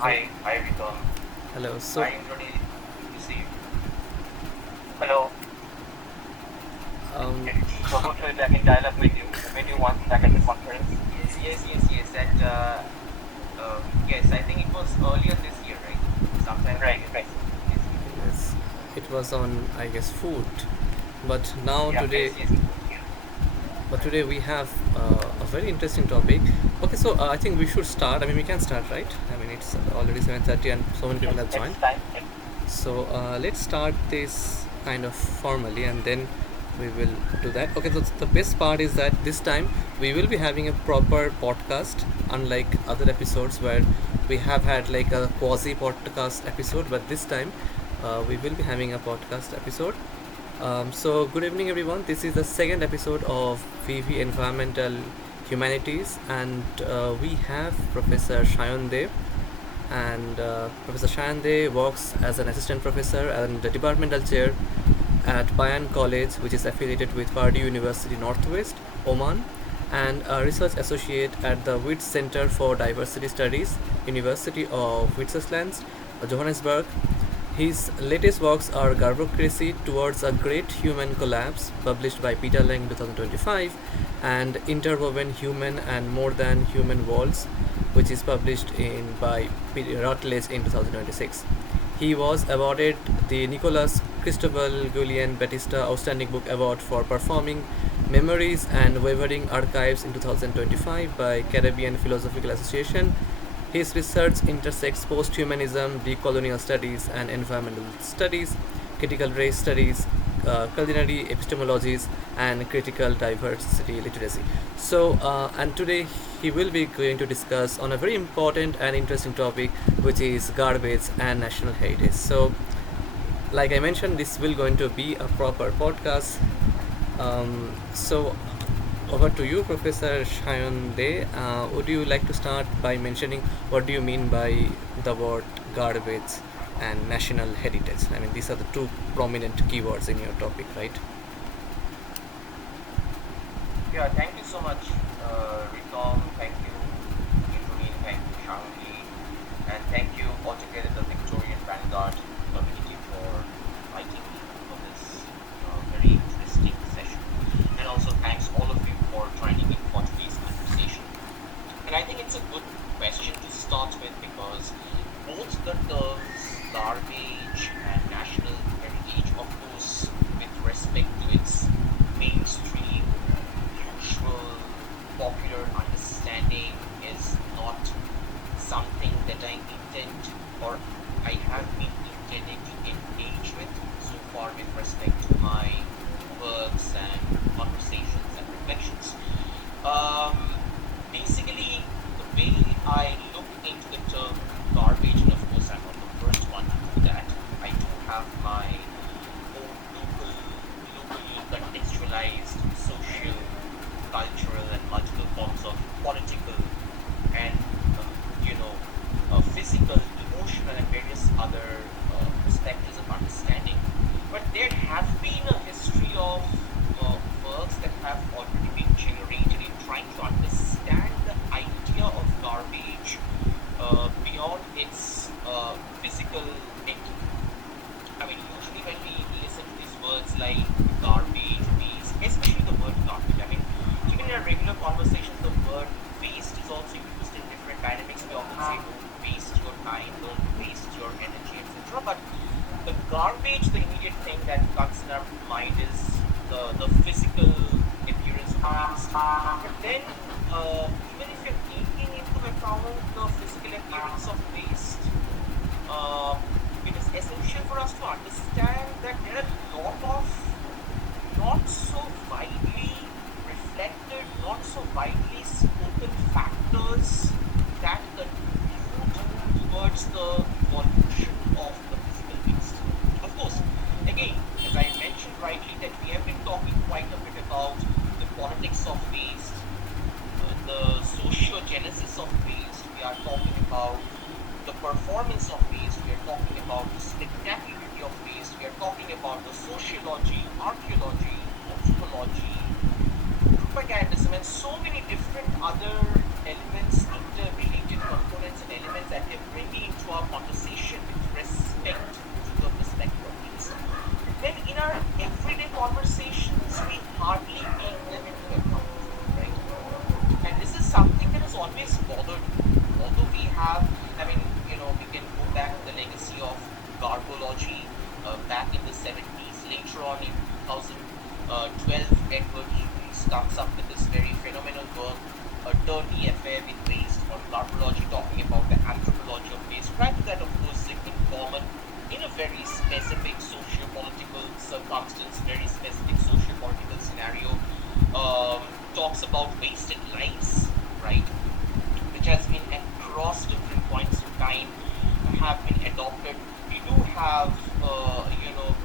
Hel- Hi, Ritom. Hello. I already received. Hello. Um, So ho- hopefully I can dial up with you once back at the conference. Yes. Yes, I think it was earlier this year, right? Sometime right, earlier right. this year. Yes, it was on, I guess, food, but now Yeah. today, Yes. but Right. today we have a very interesting topic. Okay, so I think we should start. I mean, we can start, right? I mean, it's already 7:30, and so many Yes, people have it's joined. time. So let's start this kind of formally, and then we will do that. Okay, so the best part is that this time we will be having a proper podcast, unlike other episodes where we have had like a quasi podcast episode, but this time we will be having a podcast episode. So, good evening, everyone. This is the second episode of VV Environmental Humanities, and we have Professor Sayan Dey, and Professor Sayan Dey works as an assistant professor and the departmental chair at Bayan College, which is affiliated with Purdue University Northwest, Oman, and a research associate at the Wits Center for Diversity Studies, University of Witwatersrand, Johannesburg. His latest works are Garbocracy Towards a Great Human Collapse, published by Peter Lang in 2025, and Interwoven Human and More Than Human Worlds, which is published by Routledge in 2026. He was awarded the Nicolas Cristobal Guillen Batista Outstanding Book Award for performing Memories and Wavering Archives in 2025 by Caribbean Philosophical Association. His research intersects post-humanism, decolonial studies, and environmental studies, critical race studies, culinary epistemologies, and critical diversity literacy. So, and today he will be going to discuss on a very important and interesting topic, which is garbage and national heritage. So, like I mentioned, this will going to be a proper podcast. So, over to you, Professor Shayan Dey. Would you like to start by mentioning what do you mean by the word garbage and national heritage? I mean, these are the two prominent keywords in your topic, right? Yeah. Thank you so much, Ritom. Thank you, Indranil. Thank you, Shangi, and thank you altogether the Victorian Vanguard community for inviting me for this very interesting session. And also thanks all of you for joining in for today's conversation. And I think it's a good question to start with because both the terms garbage and national heritage, of course, with respect to its mainstream, usual, popular understanding, is not something that I intend or I have been intending to engage with so far with respect to my works and conversations and reflections. Um, Basically, the way I look into the term garbage, and of course, I'm not the first one to do that. I do have my own locally contextualized social, cultural, and multiple forms of political and you know physical, emotional, and various other perspectives of understanding. But there have been a history of works that have already been generated in trying to understand the idea of garbage beyond its physical entity. I mean, usually when we listen to these words like garbage, waste, especially the word garbage, I mean, even in our regular conversations, the word waste is also used in different dynamics. We often say, don't waste your time, don't waste your energy, etc. But the garbage, the immediate thing that comes in our mind is the physical appearance of waste. But then, even if you're taking into account the physical appearance of waste, uh, it is essential for us to understand that there are a lot of not so widely reflected, not so widely spoken factors that contribute towards the evolution of the physical waste. Of course, again, as I mentioned rightly, that we have been talking quite a bit about the politics of waste, the sociogenesis of waste. We are talking about the performance of waste. We are talking about the spectacularity of waste. We are talking about the sociology, archaeology, anthropology, propagandism, and so many different other elements, interrelated components and elements that they're bringing with waste, or garbology talking about the anthropology of waste. Prior to that, of course, Sigmund Bauman, in a very specific socio-political circumstance, very specific socio-political scenario, talks about wasted lives, right? Which has been across different points of time, have been adopted. We do have,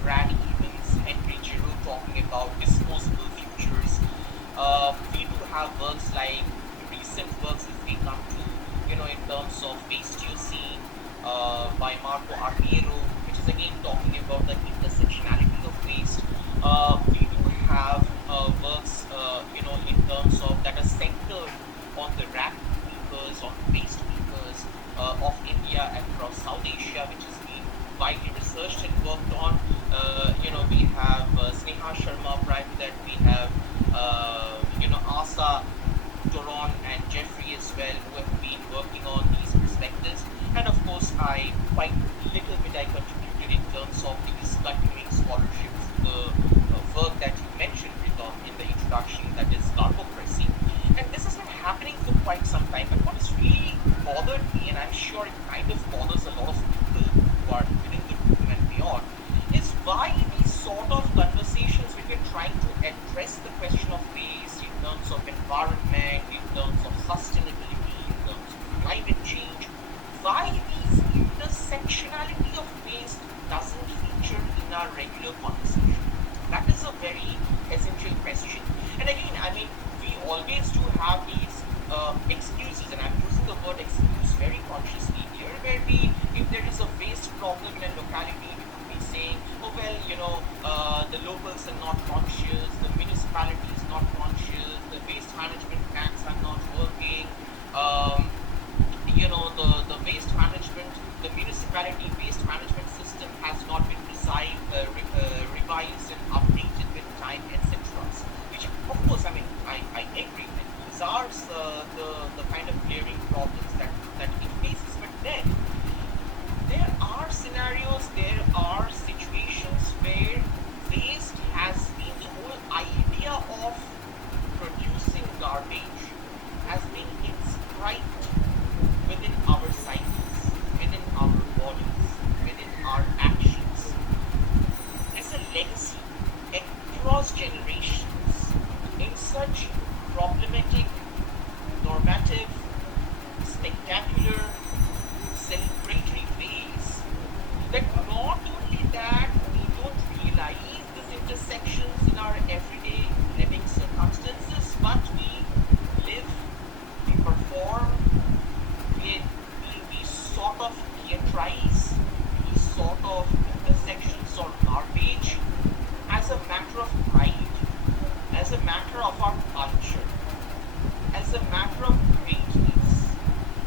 Brad Evans, Henry Giroux talking about disposable futures. We do have works like recent works, if we come to, in terms of Waste You See by Marco Arpiero, which is again talking about the intersectionality of waste. We do have works, in terms of that are centered on the rap speakers, on waste speakers of India and across South Asia, which has been widely researched and worked on. We have Sneha Sharma. Prior to that, we have Asa Toron and Jeffrey as well, who have been working on these perspectives. And of course, I quite little bit I contributed in terms of these continuing scholarships, the work that you mentioned, Ritom, in the introduction, that is carbocracy. And this has been happening for quite some time. But what has really bothered me, and I'm sure it kind of bothers a lot of people who are within the room and beyond, is why these sort of conversations when we're trying to address the question of waste in terms of environment, in terms of sustainability, in terms of climate change, why this intersectionality of waste doesn't feature in our regular conversation. That is a very essential question. And again, I mean, we always do have these excuses, and I'm using the word excuse very consciously here, where if there is a waste problem in a locality, we could be saying, oh well, the locals are not conscious, the municipality is not conscious, the waste management plants are not working, the waste management, the municipality waste management system has not been revised and updated with time, etc. Which, of course, I mean, I agree that these are the kind of glaring problems that it faces. But then there are scenarios, there are situations where waste has been, the whole idea of producing garbage has been inscribed within our psyches, within our bodies, within our actions, as a legacy across generations in such problematic, normative, spectacular, celebratory ways that not only that we don't realize these intersections in our everyday living circumstances, but we live, we perform, we sort of theatrize these sort of intersections or garbage as a matter of pride, as a matter of our culture, as a matter of greatness,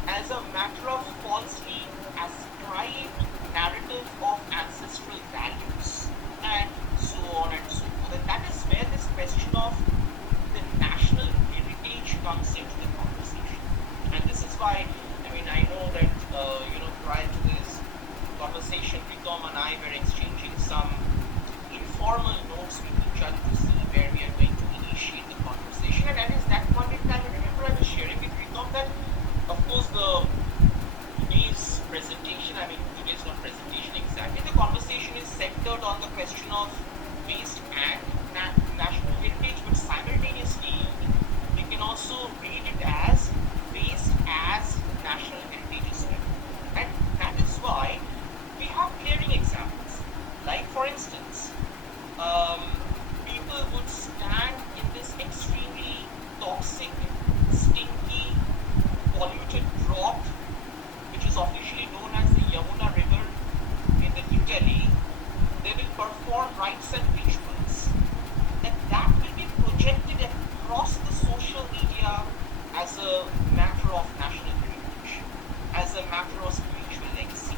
as a matter of falsely ascribed narrative of ancestral values, and so on and so forth. And that is where this question of the national heritage comes into the conversation. And this is why, I mean, I know that, prior to this conversation, Pritam and I were exchanging some informal notes with each other to see where we are going to initiate the conversation. And at that point in time, I remember I was sharing with Pritam that, of course, today's presentation, I mean, today's not presentation exactly, the conversation is centered on the question of waste and national heritage, but simultaneously, we can also read it as waste as national heritage as well. And that is why we have glaring examples. Like, for instance, people would stand in this extremely toxic, stinky, polluted broth, which is officially known as the Yamuna River in Italy. They will perform rites and rituals, and that will be projected across the social media as a matter of national heritage, as a matter of spiritual legacy,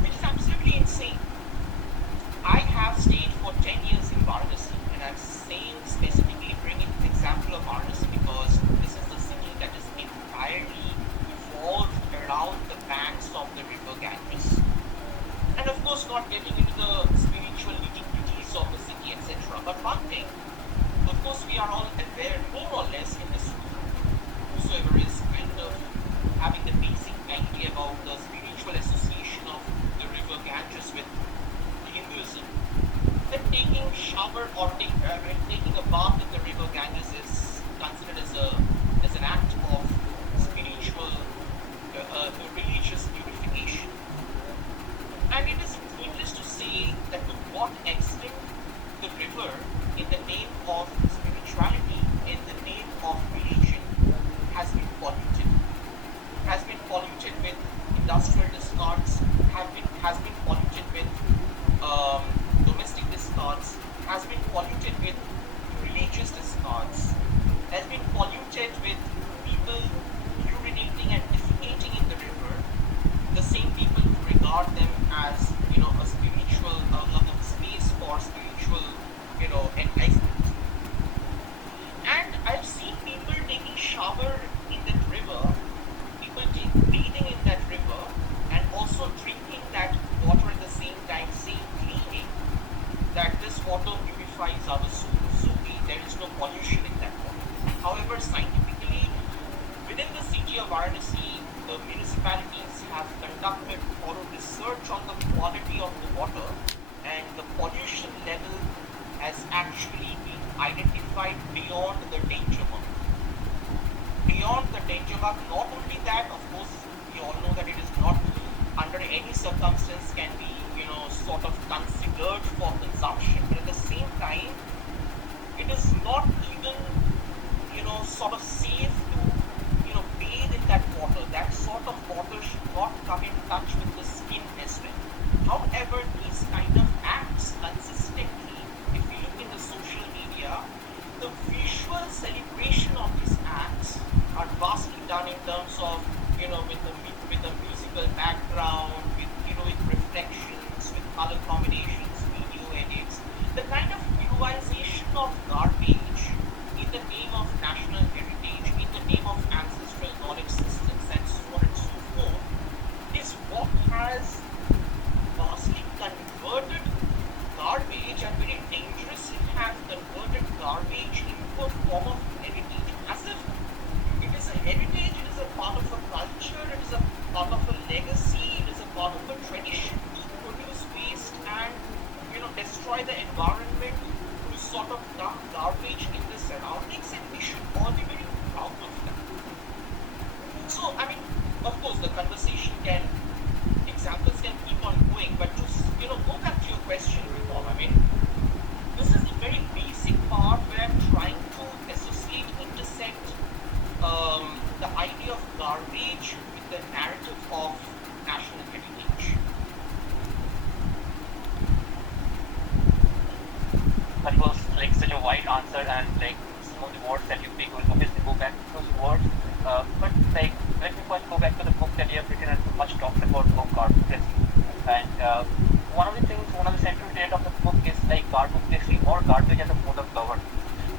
which is absolutely insane. I have stayed for 10 years in Varanasi, and I'm saying specifically bringing the example of Varanasi because this is the city that is entirely evolved around the banks of the river Ganges. And of course, not getting into the spiritual nitty-gritties of the city, etc. But one thing, of course, we are all aware, more or less, in this room, city of Varanasi, the municipalities have conducted thorough research on the quality of the water, and the pollution level has actually been identified beyond the danger mark. Beyond the danger mark, not only that, of course, we all know that it is not under any circumstance can be, sort of considered for consumption, but at the same time, it is not even, sort of safe to, bathe in that water. That sort of water should not come in touch with the skin as well. However, these kind of acts consistently, if you look in the social media, the visual celebration of these acts are vastly done in terms of, with the musical background, with reflections, with color combinations, video edits, the kind of utilization of garbage in the name of national heritage, in the name of ancestral knowledge systems, and so on and so forth, is what has vastly converted garbage, and very dangerously have converted garbage into a form of heritage. As if it is a heritage, it is a part of a culture, it is a part of a legacy, it is a part of a tradition to produce waste and destroy the environment, to sort of dump garbage in the surroundings, and we should all be very proud of that. So, I mean, of course, the conversation can, examples can keep on going, but to go back to your question, Ritom, I mean, this is the very basic part where I'm trying to associate, intersect the idea of garbage with the narrative of national heritage. That was like such a wide answer, and like some of the words that you pick will obviously go back to those words. But like, let me first go back to the book that you have written and much talked about carbocracy. And one of the central tenet of the book is like carbocracy or garbage as a mode of government.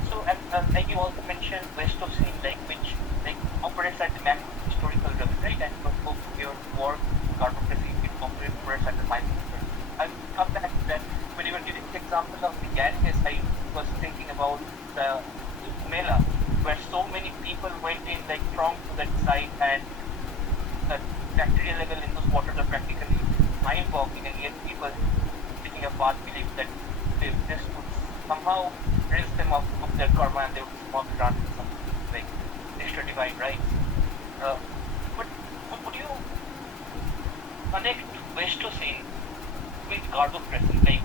So, and like you also mentioned, West of Sea, like which like operates at the macro historical level, right? And your book, your work, carbocracy, it operates at the micro level. I've come back to that when you were giving the example of the Ganges. I was thinking about the Mela, where so many people went in like thronged to that site, and the bacterial level in those waters are practically mind-boggling, and yet people taking a bath believe that this would somehow rinse them of their karma, and they would somehow grant some like extra divine rights. But would you connect Westocene with carbocracy, like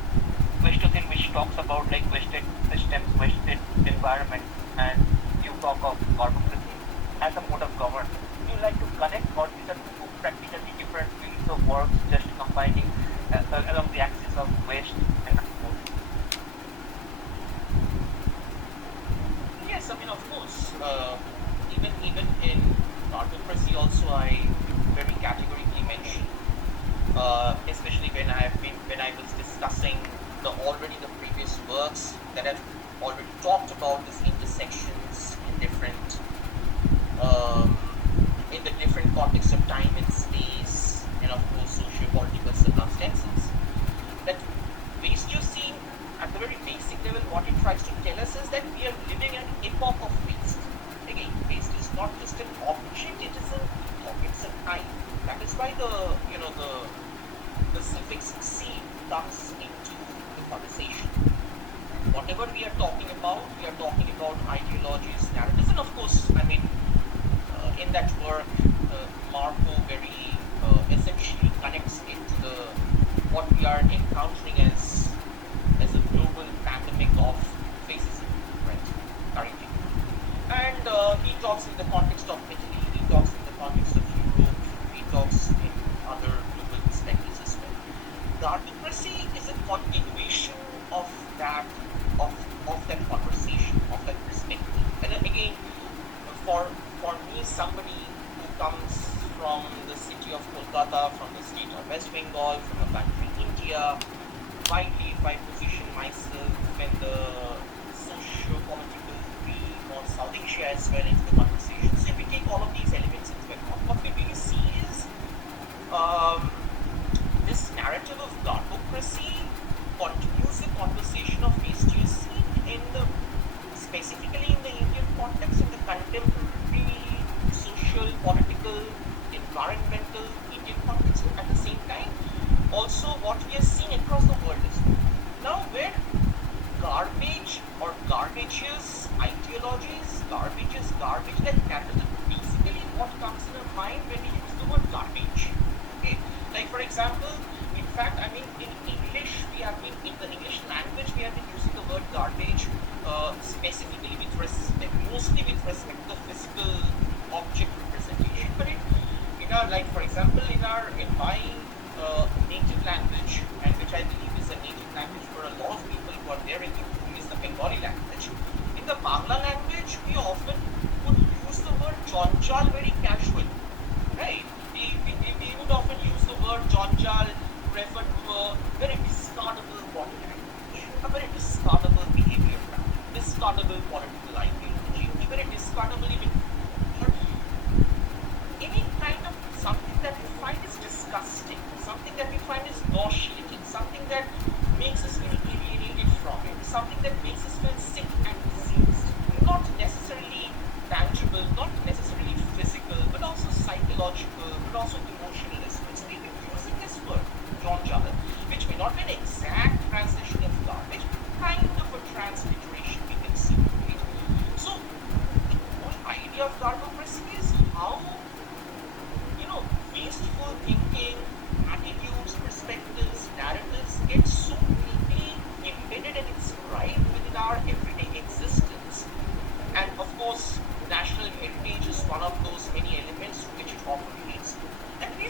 Westocene, which talks about like wasted systems, wasted environment, and you talk of carbocracy as a mode of government? Would you like to connect, or these are two practically different fields of work just combining along the axis of waste and output? Yes, I mean, of course, even in carbocracy also, I very categorically mentioned, especially when I was discussing the previous works that I've already talked about, these intersections um, in the different contexts of time and space, and of course socio-political circumstances. That waste you see at the very basic level, what it tries to tell us is that we are living an epoch of waste. Again, waste is not just an object; it is an epoch. It's a time. That is why the suffix "c" comes into the conversation. Whatever we are talking about ideologies, narratives, and of course, I mean, in that work, Marco very essentially connects it to what we are encountering as a global pandemic of racism, right, currently. And he talks in the context of Italy, he talks in the context of Europe, he talks in other global perspectives as well. The artocracy is a continuation of that of that conversation, of that perspective. And then again, for me, somebody who comes from the city of Kolkata, from the state of West Bengal, from a country India, widely if I position myself in the socio-political theme or South Asia as well into the conversation. So if we take all of these elements into account, what we really see is this narrative of garbocracy continues the conversation of waste use in the specifically in the Indian context, in the contemporary social politics environmental Indian context, at the same time, also what we are seeing across the world as well. Now, where garbage or garbageous ideologies, garbage like capital, basically what comes in our mind when we use the word garbage. Okay, like for example, in fact, I mean, in English, in the English language, we have been using the word garbage specifically with respect, mostly with respect to the physical object representation. But in our, like for example, in my native language, and which I believe is a native language for a lot of people who are there in the room, is the Bengali language. In the Bangla language, we often would use the word jonjal very casually, right? We would often use the word jonjal to refer to a very discardable body language, a very discardable behavior pattern, discardable political ideology, a very discardable even any kind of something that we find is disgusting, something that we find is nauseating, something that makes us feel alienated from it, something that makes us feel sick and diseased. Not necessarily tangible, not necessarily physical, but also psychological, but also emotional as well. So we've been using this word, John Jala, which may not be an exact translation of garbage, kind of a transliteration we can see. Right? So the whole idea of garbocracy is how wasteful thinking, attitudes, perspectives, narratives get so deeply embedded and inscribed within our everyday existence. And of course, national heritage is one of those many elements to which it operates. And we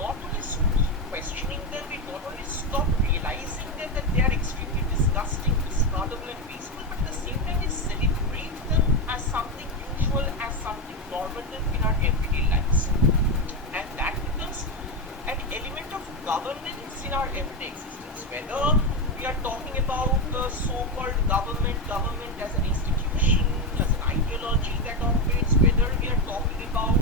not only stop questioning them, we not only stop realizing them that they are extremely disgusting, discardable, and wasteful, but at the same time we celebrate them as something usual, as something normative in our everyday lives. And that becomes an element of governance in our everyday existence. Whether we are talking about the so-called government as an institution, as an ideology that operates, whether we are talking about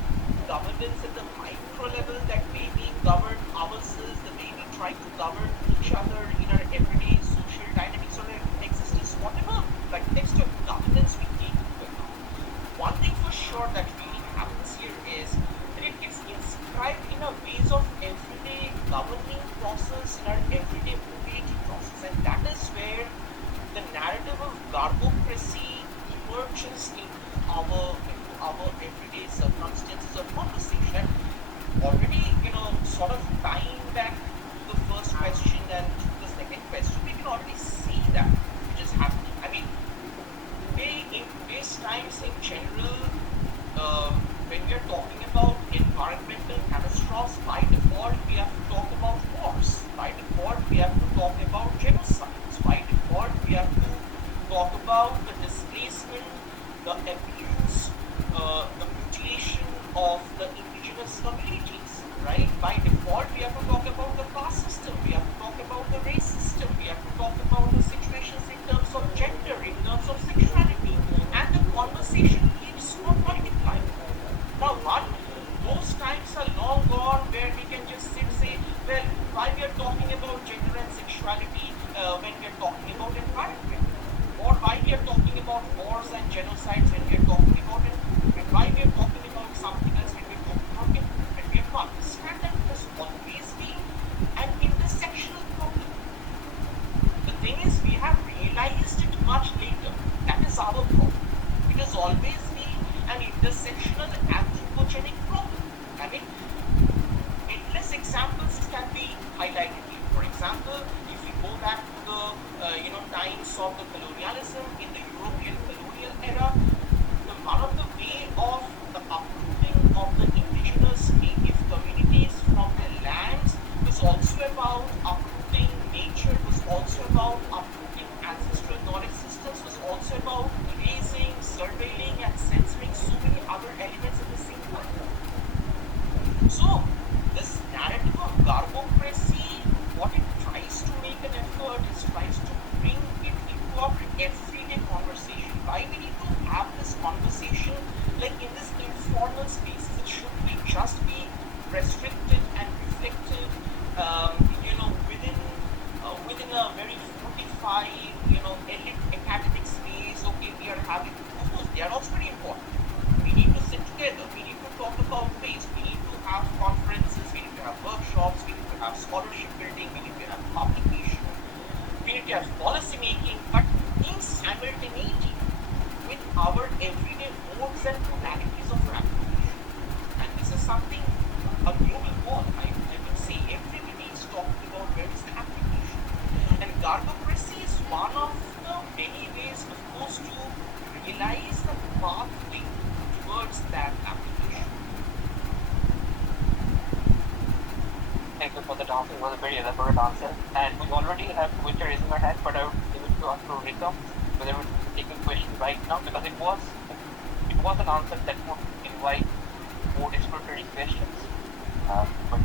governance at the micro level, that way we govern ourselves, the way we try to govern each other in our everyday social dynamics or existence, whatever context of governance we take into account. One thing for sure that really happens here is it's inscribed in a ways of everyday governing process, in our everyday mobility process, and that is where the narrative of garbocracy emerges into our everyday circumstances of conversation. Already, sort of tying back to the first question and to the second question, we can already see that which is happening. I mean, in today's times in general, when we are talking about environmental catastrophes, by default we have to talk about wars. By default we have to talk about genocides. By default we have to talk about the displacement, the abuse, the mutilation of the indigenous communities. Right? By default we have to talk about the caste system. We have to talk about the race system. We have to talk about the situations in terms of gender, in terms of sexuality, and the conversation keeps on multiplying. Now, those times are long gone where we can just say, well, why we are talking about gender and sexuality when we are talking about environment? Or why we are talking about wars and genocides when we are talking about it? And why we are talking about something else when we are talking about it? And we have to understand that it has always been an intersectional problem. The thing is, we have realized it much later. That is our problem. It has always been an intersectional anthropogenic problem. I mean, endless examples can be highlighted here. For example, if we go back to the times of the colonialism in the European colonial era, one of the way of the uprooting of the indigenous native communities from their lands was also about uprooting nature, was also about uprooting ancestral knowledge systems, was also about erasing, surveilling, and censoring so many other elements at the same time. So, this narrative of garbocracy, what it tries to make an effort is tries to bring it into our everyday conversation. Why we need to have this conversation like in this informal space? It should be just be restricted and reflective, within a very fortified, elite academic space. Okay, we are having, of course, they are also very important. We need to sit together. We need to talk about race. We need to have application. We need to have policy making, but in simultaneity with our everyday modes and modalities of application. And this is something, a global goal. I would say everybody is talking about where is the application. And garbocracy is one of the many ways, of course, to realize the pathway towards that application. Thank you for that answer. It was a very elaborate answer. And we already have Twitter raising our hand, but I would give it to us to Rhythm, whether we're taking questions right now, because it was an answer that would invite more exploratory questions. But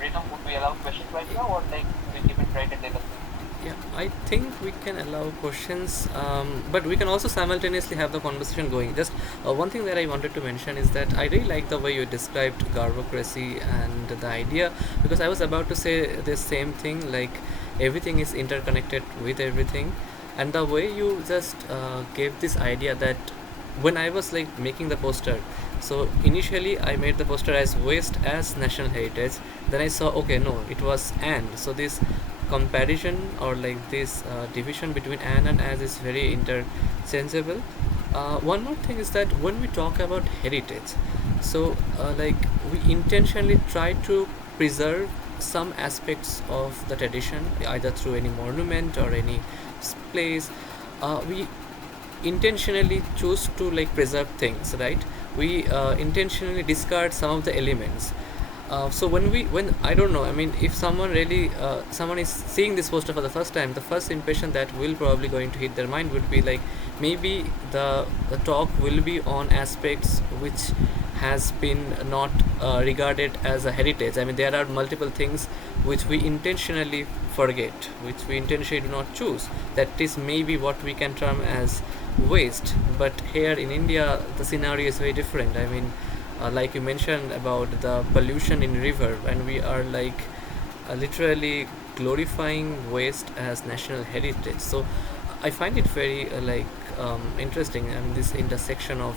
Rhythm, would we allow questions right now, or like we give it right at the end of the Yeah, I think we can allow questions, but we can also simultaneously have the conversation going. Just one thing that I wanted to mention is that I really like the way you described garbocracy and the idea, because I was about to say the same thing, like everything is interconnected with everything, and the way you just gave this idea that when I was like making the poster, so initially I made the poster as waste as national heritage. Then I saw, okay, no, it was and. So this comparison or like this division between and as is very interchangeable. One more thing is that when we talk about heritage, so like we intentionally try to preserve some aspects of the tradition, either through any monument or any place. We intentionally choose to like preserve things, right? We intentionally discard some of the elements. So when I don't know, I mean, if someone really someone is seeing this poster for the first time, the first impression that will probably going to hit their mind would be like, maybe the talk will be on aspects which has been not regarded as a heritage. I mean, there are multiple things which we intentionally forget, which we intentionally do not choose. That is maybe what we can term as waste. But here in India, the scenario is very different. I mean, like you mentioned about the pollution in river, and we are like literally glorifying waste as national heritage. So I find it very interesting, and this intersection of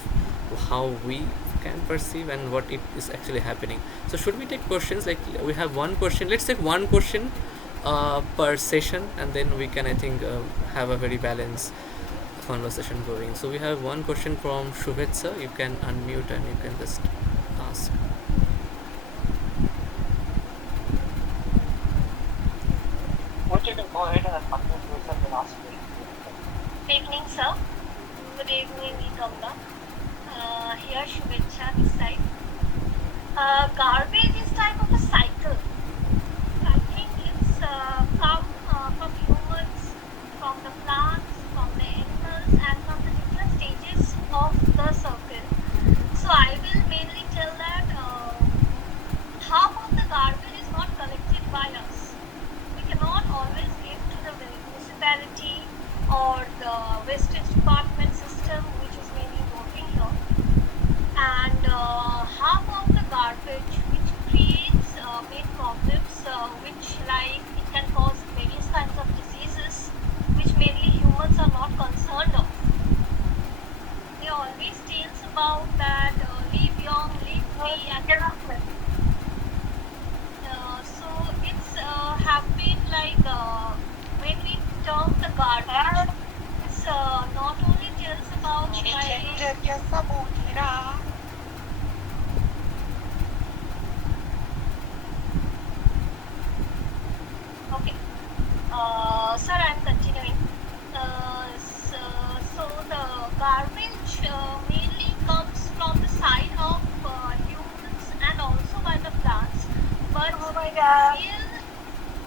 how we can perceive and what it is actually happening. So should we take questions? Like we have one question. Let's take one question per session, and then we can, I think, have a very balanced conversation going. So we have one question from Shubhetsa. You can unmute and you can just ask. Would you can go ahead and unmute yourself and ask me? Good evening, sir. Good evening, Nikamda. Here, Shubhecha this side. Garbage is type of a cycle. I think it's come from humans, from the plants, from the animals, and from the different stages of the circle. So I will mainly tell that half of the garbage is not collected by us. We cannot always give to the municipality or the wastage department system, which is mainly working here. And half of the garbage, which creates main problems, which like it can cause various kinds of diseases, which mainly humans are not concerned of. They always tales about that live young, live free, and so it's have been like when we term the garbage, it's not only tells about like okay. Sir, I'm continuing. So the garbage mainly comes from the side of humans and also by the plants.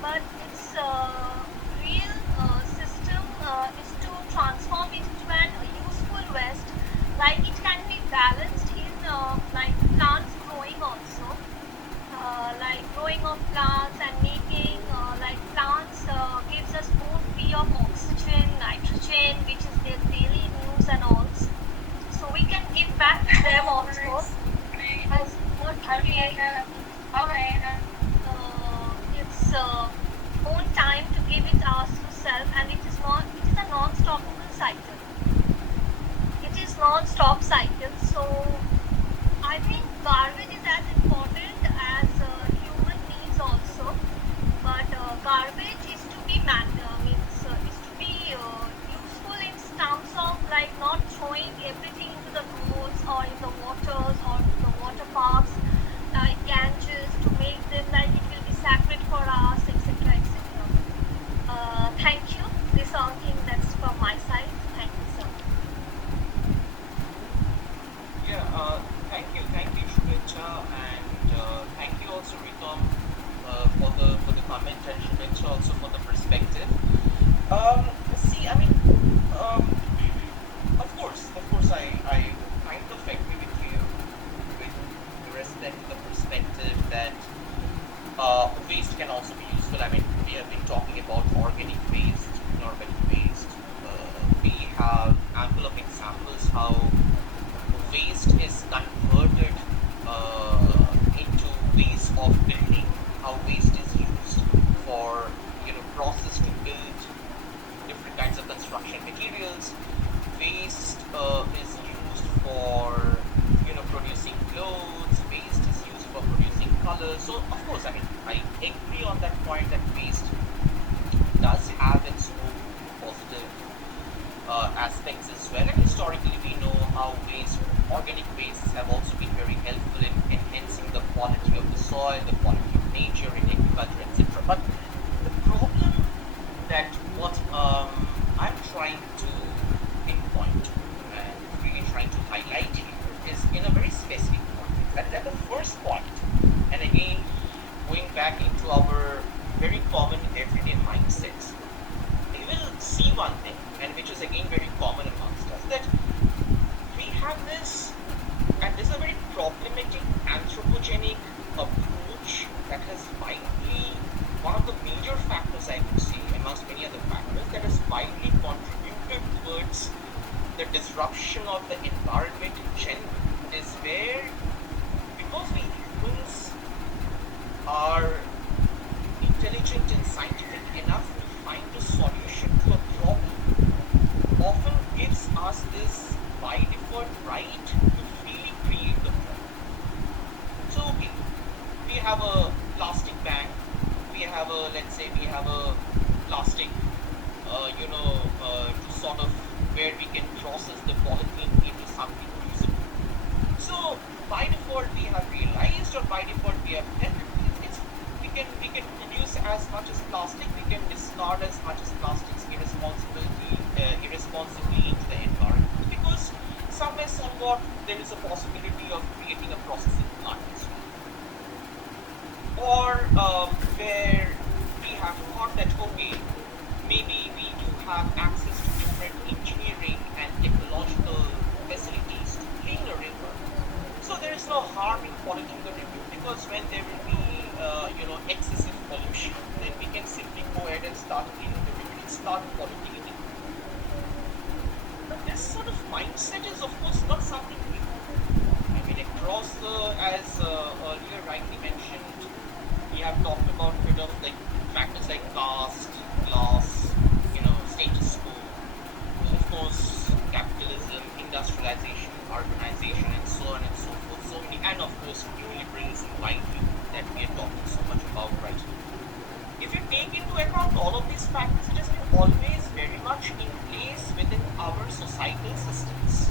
But its real system is to transform it into an useful waste. Like it can be balanced in like plants growing also. Like growing of plants and making like plants gives us more free of oxygen, nitrogen, which is their daily news and all. So we can give back to them also as what create its own time to give it ours to self, and it is a non-stoppable cycle. It is non-stop cycle. So I think garbage is as important as human needs also, but garbage them to the perspective that waste can also be useful. I mean, we have been talking about organic waste, inorganic waste. We have ample of examples how waste is converted into ways of building, how waste is used for process to build different kinds of construction materials. Waste is used for producing clothes. Waste is used for producing colors. So of course, I mean, I agree on that point that waste does have its own positive aspects as well. And historically, we know how organic wastes have also been very helpful in enhancing the quality of the soil, the quality of nature in agriculture, etc. But the problem that what I'm trying to pinpoint and really trying to highlight here is in a very specific context. That is at the first point, and again, going back into our very common everyday mindsets, we will see one thing, and which is again very common amongst us, that we have this, and this is a very problematic anthropogenic approach that has widely, one of the major factors I would say, amongst many other factors, that has widely contributed towards the disruption of the environment in general, is where, because we humans are intelligent and scientific enough to find a solution to a problem, often gives us this by default right to freely create the problem. So, okay, we have a plastic bag, we have a, let's say, we have a plastic, to sort of where we can process the polythene into something usable. So, by default, we have realized, or by default, we have we can produce as much as plastic, we can discard as much as plastics irresponsibly into the environment, because somewhere, somewhat, there is a possibility of creating a processing plant as well. Or where we have thought that, okay, maybe we do have access to different engineering and technological facilities to clean the river. So there is no harm in polluting the river, because when there will be excessive pollution, then we can simply go ahead and start cleaning the river and start polluting it. But this sort of mindset is of course not something new. I mean, across as earlier rightly mentioned, we have talked about a bit of like factors like caste, class, status quo, of course, capitalism, industrialization, urbanization, and so on and so forth. So many, and of course, neoliberalism widely that we are talking so much about right now. If you take into account all of these factors, it has been always very much in place within our societal systems.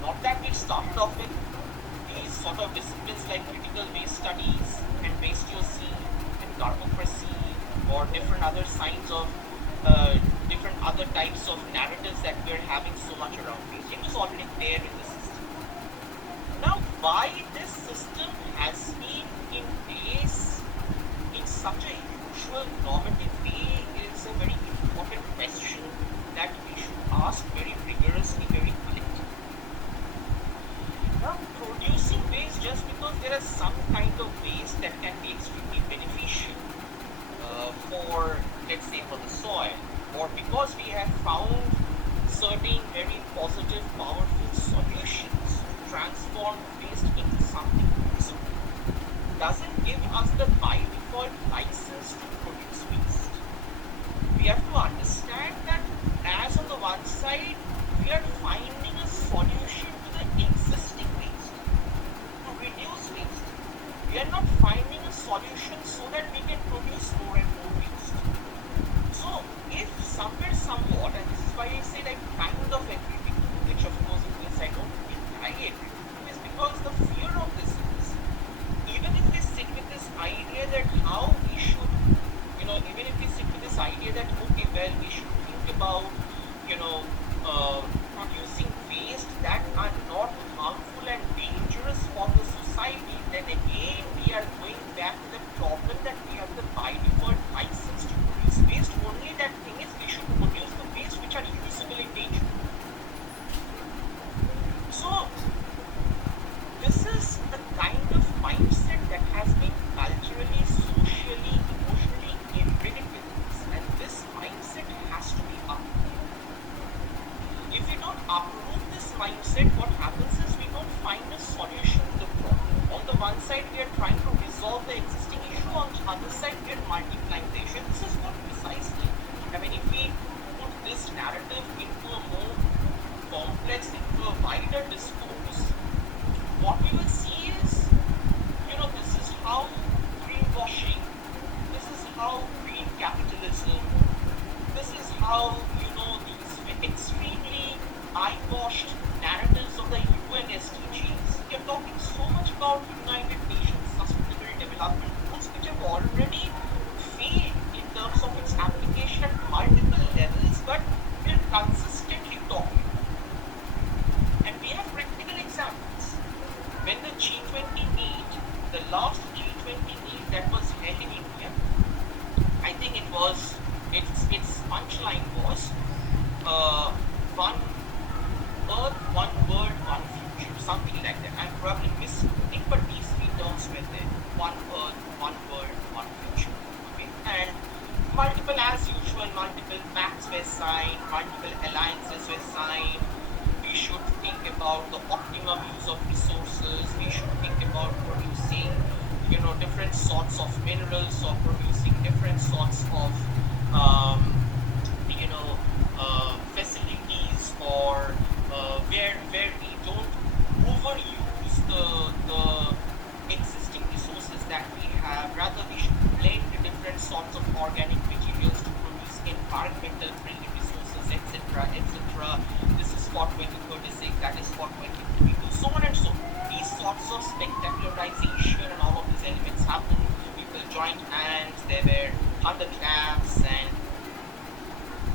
Not that we started off with these sort of disciplines like critical waste studies and wasteosy and cartography, or different other signs of different other types of narratives that we are having so much around waste. It was already there in the system. Now, why this system has been in place in such a usual normative way is a very important question that we should ask very rigorously, very collectively. Now, producing waste just because there is some kind of waste that can be extremely beneficial for, let's say, for the soil, or because we have found certain very positive, powerful solutions to transform waste into something usable, doesn't give us the by default license to produce waste. We have to understand that, as on the one side, we are finding a solution to the existing waste, to reduce waste. We are not finding a solution so that we can produce more and more waste. So, if somewhere, somewhat, and this is why I say like kind of agree with you, which of course means I don't entirely agree with you, is because the fear of this is, even if we sit with this idea that how we should, even if we sit with this idea that, okay, well, we should think about, producing waste that are not harmful and dangerous for the society, then again we are going back to the problem that we have the by default license to produce waste. Only that thing is, we should produce the waste which are usable in nature. So this is the kind side we are trying to resolve the existing issue, on the other side we are multiplying the issue. This is what precisely, I mean, if we put this narrative into a more complex, into a wider discourse, what we will see is, this is how greenwashing, this is how green capitalism, this is how, these extremely eyewashed narratives of the UN SDGs. We are talking so much about United Nations Sustainable Development Goals, which have already failed in terms of its application at multiple levels, but we are consistently talking. And we have practical examples. When the G20 meet, the last G20 meet that was held in India, I think its punchline was one Earth, one world, one future, something like that. I'm probably misquoting, but these three terms were there: one Earth, one world, one future. Okay, and as usual, multiple pacts were signed, multiple alliances were signed. We should think about the optimum use of resources. We should think about producing, different sorts of minerals, or producing different sorts of, facilities, or where we don't overuse the existing resources that we have. Rather, we should blend the different sorts of organic materials to produce environmental friendly resources, etc., etc. This is for 2036, that is for 2022, so on and so on. These sorts of spectacularization and all of these elements happened. People joined hands, there were thunderclaps, and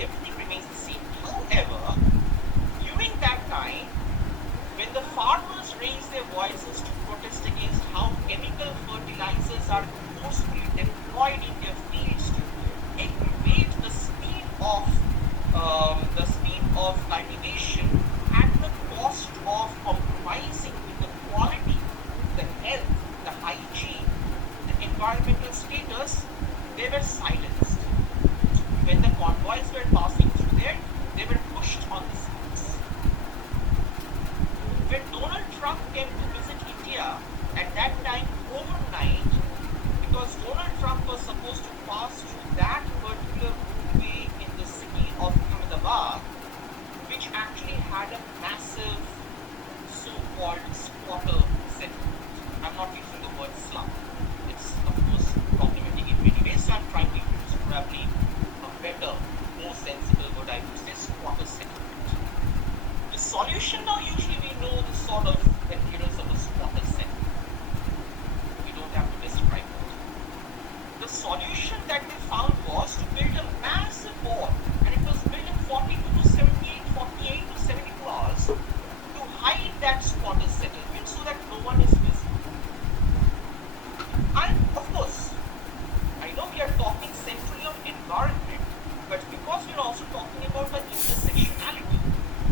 everything remains the same. However, during that time, when the farmers raised their voices to protest against how chemical fertilizers are forcefully deployed in their fields to aggravate the speed of cultivation at the cost of compromising with the quality, the health, the hygiene, the environmental status, they were silenced. When the convoys were passing through there, they were pushed on the streets. When Donald Trump came to visit India, at that time overnight, because Donald Trump was supposed to pass through that particular roadway in the city of Ahmedabad, which actually had a massive so-called squatter settlement. I'm not using the word slum. It's, of course, problematic in many ways, so I'm trying to use probably a better, more sensible word. I use this squatter settlement. The solution now, usually we know the sort of appearance of a squatter settlement. We don't have to describe it. The solution that they found was to build a massive wall, and it was built in 48 to 72 hours to hide that squatter settlement so that no one is visible. And of course, I know we are talking centrally on environment, but because we are also talking about the intersectionality,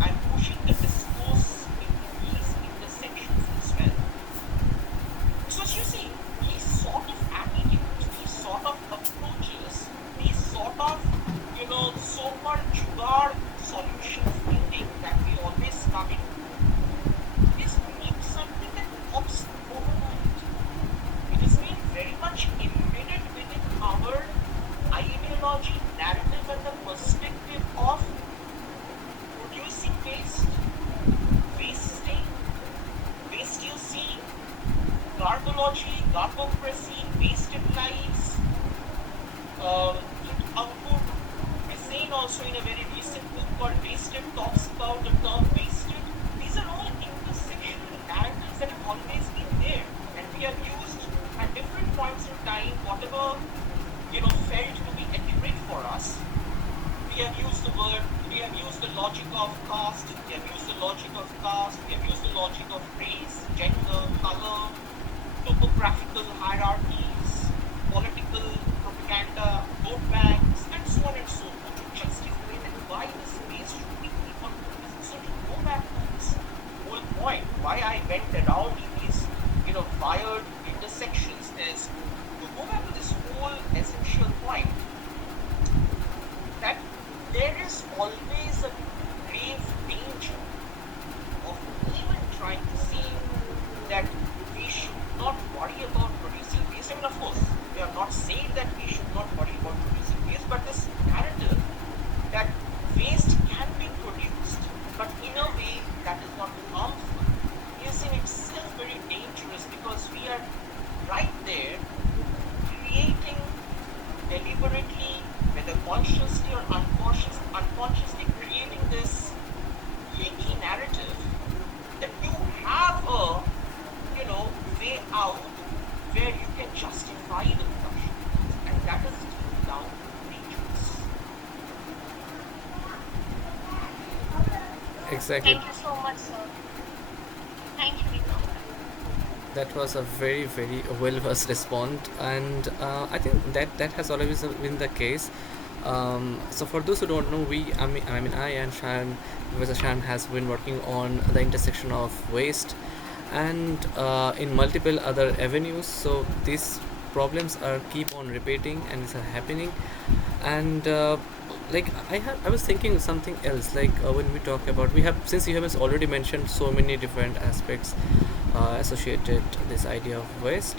I'm pushing the discourse into these intersections as well. So as you see, these sort of attitudes, these sort of approaches, these sort of, so-called jugaad solution finding that we always come into, is not something that pops overnight. It has been very much embedded within our ideology, narrative, and the perspective of producing waste, wasting, waste you see, garbology, garbocracy, wasted lives. Ankur Hussain also in a very recent book called Wasted talks about the term wasted. These are all intersectional narratives that have always been there, and we have used at different points in time whatever felt to be accurate for us. We have used the logic of caste, we have used the logic of race, gender, color, topographical hierarchies, political propaganda, vote banks, and so on and so on, to justify that why this space should be keep on producing. So to go back to this whole point, why I went around in these wired intersections, is to go back to this whole essential point that there is always a grave danger of even trying to say that we should not worry about producing waste. I mean, of course, we are not saying that we should not worry about producing waste, but this narrative that waste can be produced, but in a way that is not harmful, is in itself very dangerous, because we are right there creating deliberately, whether consciously or unconsciously creating this leaky narrative that you have a, way out where you can justify the production, and that is deep down dangerous. Exactly. Thank you so much, sir. Thank you, Vikram. That was a very very well versed response, and I think that has always been the case. So for those who don't know, I mean I and Shan, Professor Shan has been working on the intersection of waste and in multiple other avenues. So these problems are keep on repeating and it's happening, and like I was thinking something else, like when we talk about, we have, since you have already mentioned so many different aspects associated this idea of waste,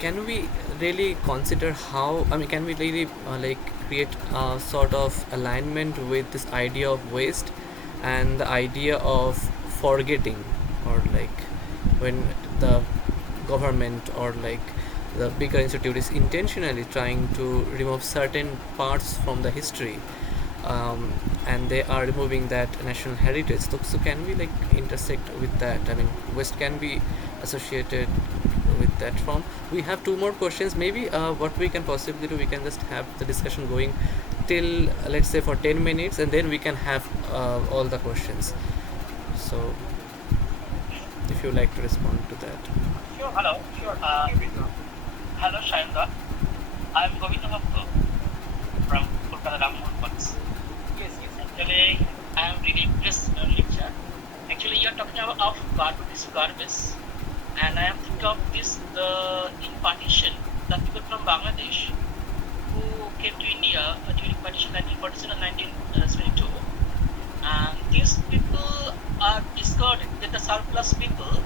can we really consider how, I mean, can we really like create a sort of alignment with this idea of waste and the idea of forgetting, or like when the government or like the bigger institute is intentionally trying to remove certain parts from the history, and they are removing that national heritage. So can we like intersect with that? I mean, waste can be associated with that form. We have two more questions. Maybe what we can possibly do, we can just have the discussion going till let's say for 10 minutes, and then we can have all the questions. So if you like to respond to that. Sure, Hello. sure. Uh, Thank you, Vikram. Hello, Shayanda. I'm Govinda Bhakto from Kolkata Rammohan. Yes, yes. Actually, I am reading this lecture. Actually, you are talking about of garbage, and I am thinking of this in partition. The people from Bangladesh who came to India during partition 1947 and 1972, and these people are discarded. That the surplus people,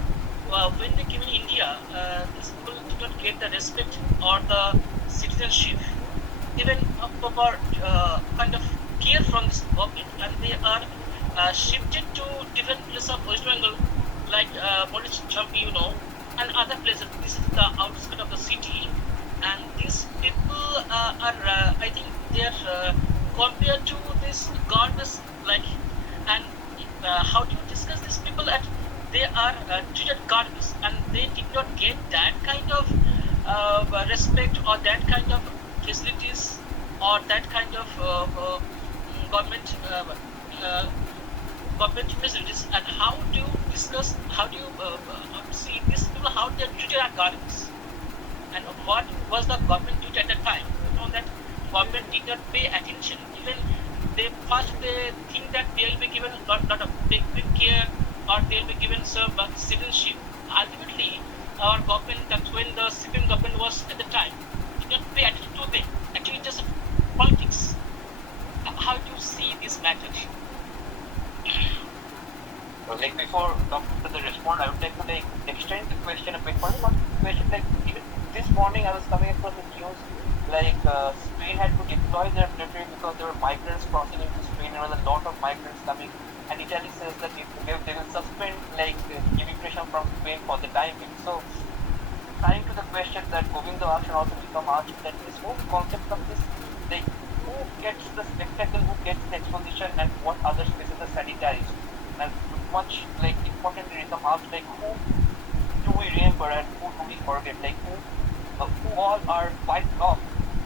when they came in India, these people did not get the respect or the citizenship, even a proper kind of care from this government, and they are shifted to different places of West Bengal, like Champi, and other places. This is the outskirts of the city, and these people I think, they are compared to this garbage, like, and how do you discuss these people? At they are treated garbage, and they did not get that kind of respect or that kind of facilities or that kind of government government facilities. And how do you discuss, how do you see these people, how they are treated as garbage, and what was the government doing at that time? That government did not pay attention. Even they think that they will be given lot of big care, or they will be given some citizenship. Ultimately, our government, that's when the civilian government was at the time, did not pay attention to them. Actually, just politics. How do you see this matter? So, like, before Dr. the response, I would like to like extend the question a bit further. Not question, like, even this morning I was coming across the news, like Spain had to deploy their military because there were migrants crossing into Spain. There was a lot of migrants coming, and Italy says that they will suspend like immigration from Spain for the time being. So, tying to the question that Govinda asked and also become asked, that this whole concept of this, like, who gets the spectacle, who gets the exposition, and what other spaces are sanitized, and much like importantly become asked, like, who do we remember and who do we forget, like who all are wiped off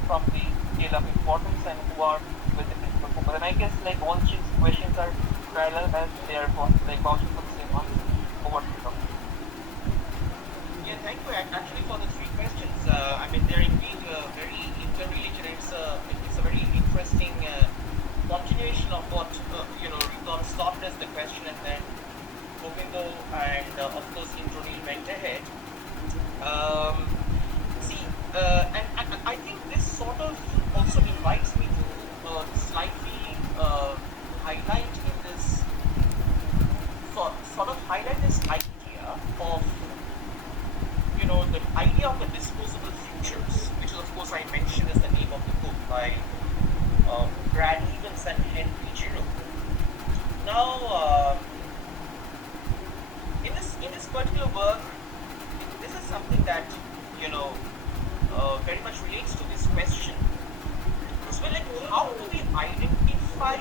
from the scale of importance and who are with the principal focus. And I guess like all these questions are parallel as they are like vouching for the same answer. Over to you. Yeah, thank you actually for the three questions. I mean, they're indeed very interrelated. It's a very interesting continuation of what Rikon stopped as the question, and then Govindo and of course Indranil went ahead. See, and I think this sort of also invites me to slightly highlight in this sort of highlight this idea of the idea of the disposable futures, which is of course I mentioned as the name of the book by Brad Evans and Henry Giro. Now, in this particular work, this is something that you know very much relates to this question. As well, like how do we identify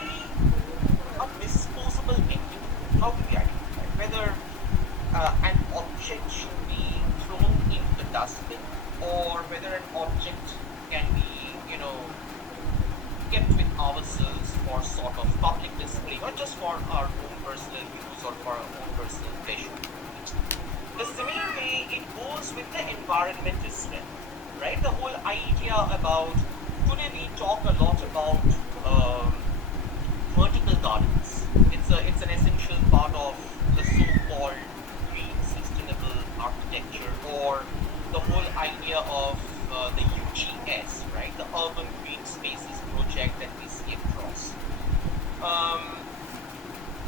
a disposable entity? How do we identify whether an object should be thrown into the dustbin or whether an object can be, kept with ourselves for sort of public display or just for our own personal use or for our own personal pleasure. The similar way it goes with the environment as well, right? The whole idea about today we talk a lot about vertical gardens. It's an essential part of the so-called green sustainable architecture or the whole idea of the UGS, right? The Urban Green Spaces project that we see across. Um,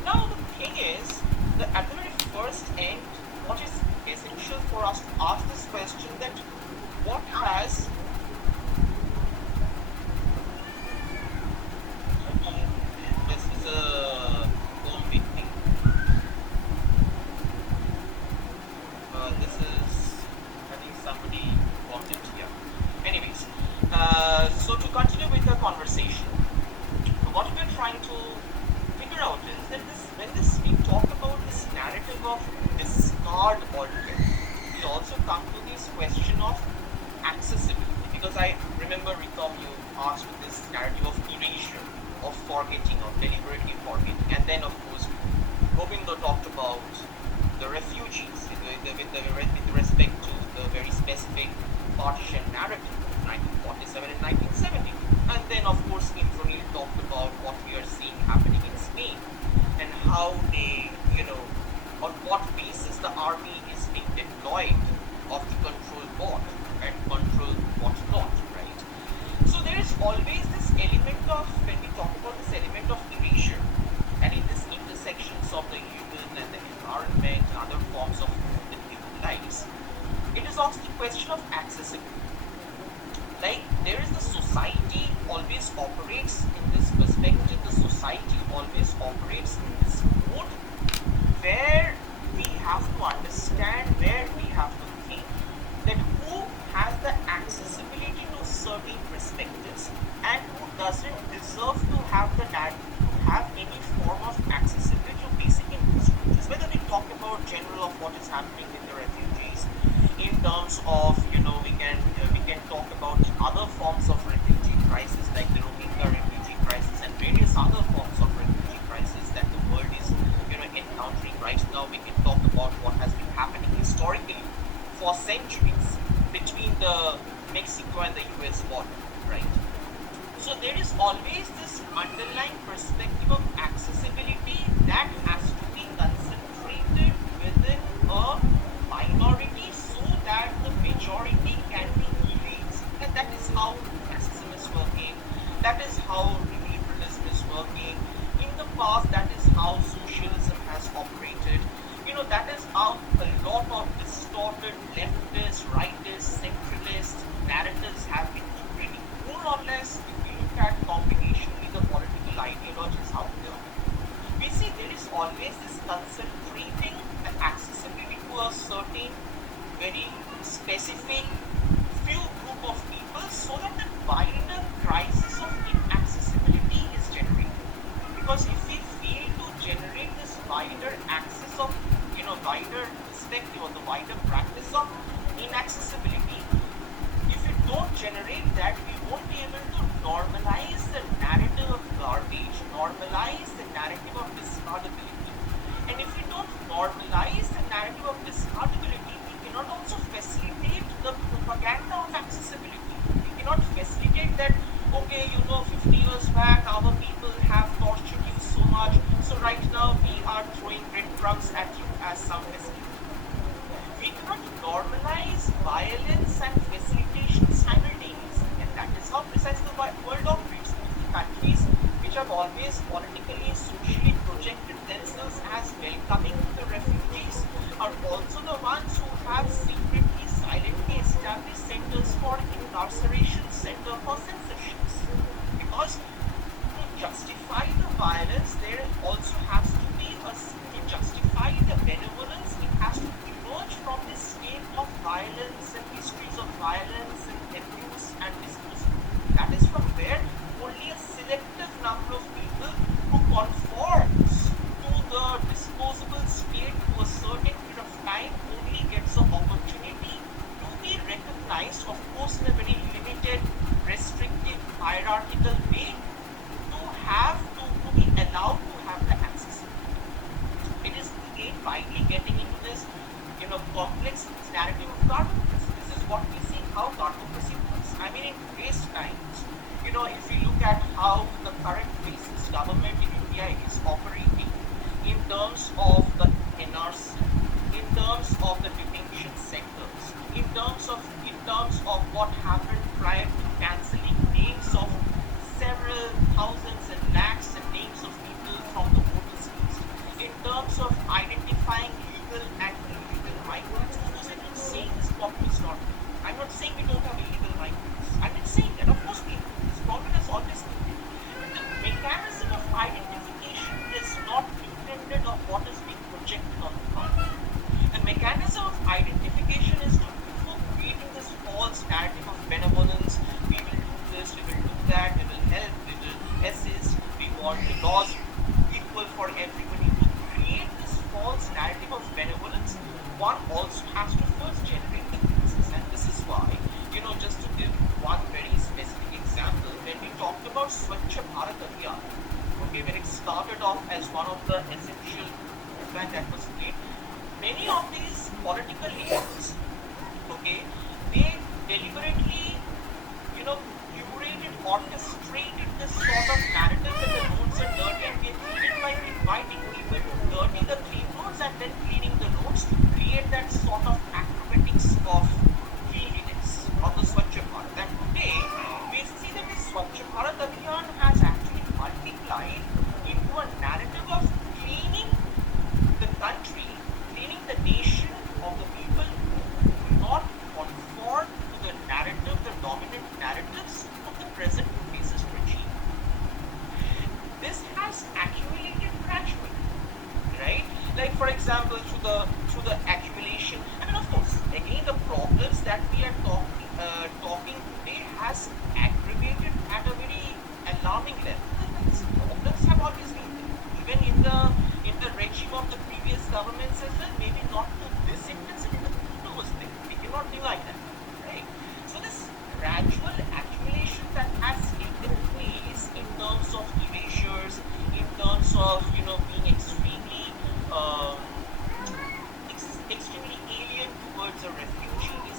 Now the thing is, at the very first end, what is essential for us to ask this question that what has this is a home thing. This is I think somebody wanted here. Anyways, so to continue with the conversation, what we're trying to figure out is that we talk about this narrative of discard altogether, we also come to this question of accessibility. Because I remember, Ritom, you asked with this narrative of erasure, of forgetting, of deliberately forgetting, and then of course Govindo talked about the refugees with respect to the very specific partition narrative of 1947 and 1970. And then, of course, Infronil talked about what we are seeing happening in Spain and how they, on what basis the army is being deployed of the control what and control what not, right? So there is always this element of, when we talk about this element of erasure, and in this intersections of the human and the environment and other forms of the human lives, it is also the question of accessibility. Like there is the society always operates in this perspective, the society always operates in this mode where we have to understand, where we have to think that who has the accessibility to certain perspectives and who doesn't deserve to have any form of accessibility to basic infrastructures. Whether we talk about general of what is happening with the refugees, in terms of we can talk about other forms of refugee crisis like the Rohingya refugee crisis and various other forms of refugee crisis that the world is encountering right now. We can talk about what has been happening historically for centuries between the Mexico and the US border, right? So there is always this underlying perspective of accessibility that has to be concentrated within a minority so that the majority can be erased. And that is how fascism is working. That is how neoliberalism is working. In the past, that is how socialism has operated. That is how a lot of distorted leftist, rightist, centralist narratives have been operating. More or less, if we look at combinationally the political ideologies out there, we see there is always this concentrating the accessibility to a certain very specific few group of people so that the wider crisis of inaccessibility is generated. Because if we fail to generate this wider access of, wider perspective or the wider practice of inaccessibility, if you don't generate that, we won't be able to normalize the narrative of garbage, normalize the narrative of discardability. And if we don't normalize the narrative of discardability, we cannot also facilitate the propaganda of accessibility. We cannot facilitate that, okay, 50 years back, our people have tortured you so much, so right now we are throwing breadcrumbs at you as some facility. We cannot normalize violence and facilitation simultaneously, and that is how precisely the world operates. The countries which have always politically, socially projected themselves as welcoming the refugees are also the ones who have secretly, silently epicenter for censorships. Because to justify the violence, there also has to be to justify the benevolence, it has to emerge from this state of violence and histories of violence and abuse and disposal. That is from where only a selective number of people who conforms to the disposable state to a certain period of time only gets an opportunity to be recognized, of course, in a very limited, restrictive, hierarchical way, to be allowed to have the accessibility. It is again widely getting into this, complex narrative of cartocracy. This is what we see how cartocracy works. I mean, in today's times, if we look at how the current fascist government in India is operating in terms of the NRC, in terms of the detention centers, in terms of what happened prior to cancelling names of several thousands and lakhs and names of people from the voters list, in terms of identifying legal and illegal migrants. Of course, I'm not saying this problem is not. I'm not saying we don't have illegal migrants. I'm not saying that. Of course, we do. This problem has always been there. But the mechanism of identification is not intended of what is being projected on the ground. The mechanism of identification is to, before creating this false narrative of benevolence, we will do this, we will do that, we will help, we will assist, we want the laws equal for everybody. To create this false narrative of benevolence, one also has to first generate the crisis. And this is why, just to give one very specific example, when we talked about Swachh Bharat Abhiyan, okay, when it started off as one of the essential movement that was made, many of these political leaders, okay, they deliberately, curated, orchestrated this sort of narrative that the roads are dirty, and they did it by inviting people to dirty the clean roads and then cleaning the roads to create that sort of acrobatics of cleanliness of the Swachh Bharat. And today, we see that the Swachh Bharat Abhiyan has actually multiplied into a narrative of cleaning the country, cleaning the nation of the people who do not conform to the narrative, the dominant narratives of the present fascist regime. This has accumulated gradually, right? Like, for example, through the accumulation. I mean, of course, again, the problems that we are talking today has aggravated at a very alarming level. These problems have always been there, even in the regime of the previous governments as well. Maybe not to this intensity, but it was there. We cannot deny that, right? So this gradual accumulation that has taken place in terms of erasures, in terms of being extremely alien towards the refugees,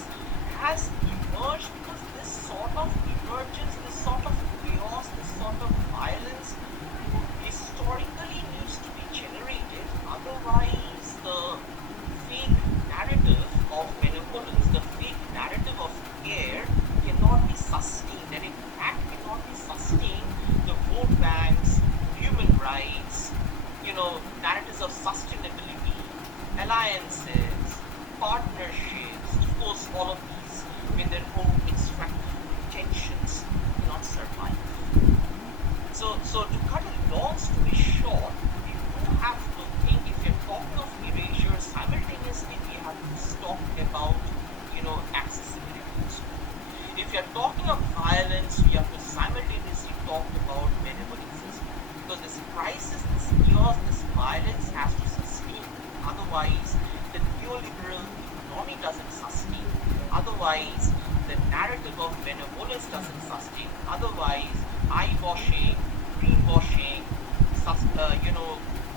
has emerged because this sort of emergence, this sort of chaos, this sort of violence historically needs to be generated. Otherwise, the fake narrative of benevolence, the fake narrative of care cannot be sustained, and in fact cannot be sustained. The vote banks, human rights, narratives of sustainability, alliances, partnerships, of course, all of these with their own extractive intentions cannot survive. So to cut a long story short, we do have to think, if you're talking of erasure, simultaneously we have to talk about, accessibility. If you're talking of violence, we have to simultaneously talk about benevolence as well. Because this crisis, this chaos, this violence has to sustain. Otherwise, the neoliberal economy doesn't sustain. Otherwise, the narrative of benevolence doesn't sustain. Otherwise, eye-washing, greenwashing,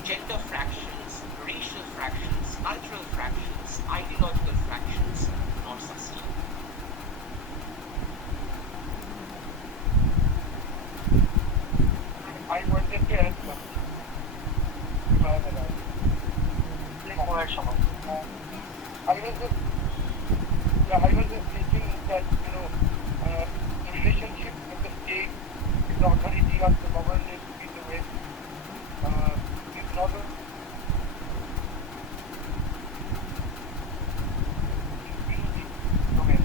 gender fractions, racial fractions, cultural fractions, ideological fractions do not sustain. I wanted to add something. Please go ahead, Shaman. I was just, yeah, I was just thinking that, the relationship with the state, with the authority of the government in the West, is not a domain.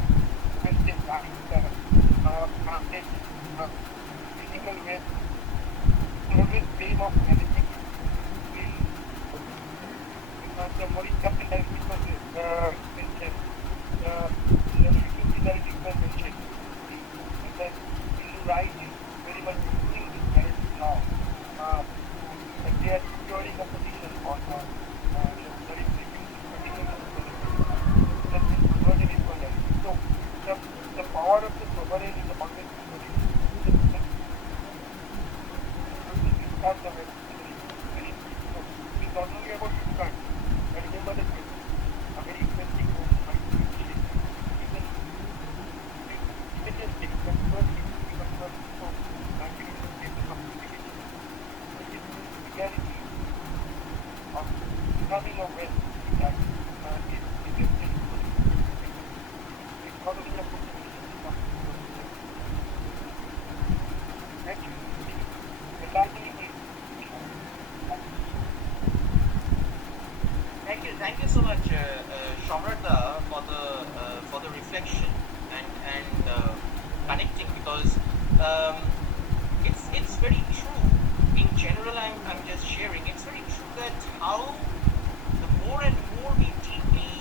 Domestic violence, where they always blame of managing will the more something that people mentioned, the frequency that people mentioned, that Hindu right is very much doing this narrative now. Like they are securing a position on that is reducing particularly the benefit. That is converted into a narrative. So the power of the sovereign is always converted. Start the way. So it's not only about discard. I remember the a very interesting book by even immediately convert so continuing to take the communication, which is the reality of becoming a West that is very good. It's not only a good relationship. Actually, the landing is Thank you so much, Shamrata, for the reflection and connecting, because um, it's very true. In general, I'm just sharing. It's very true that how the more and more we deeply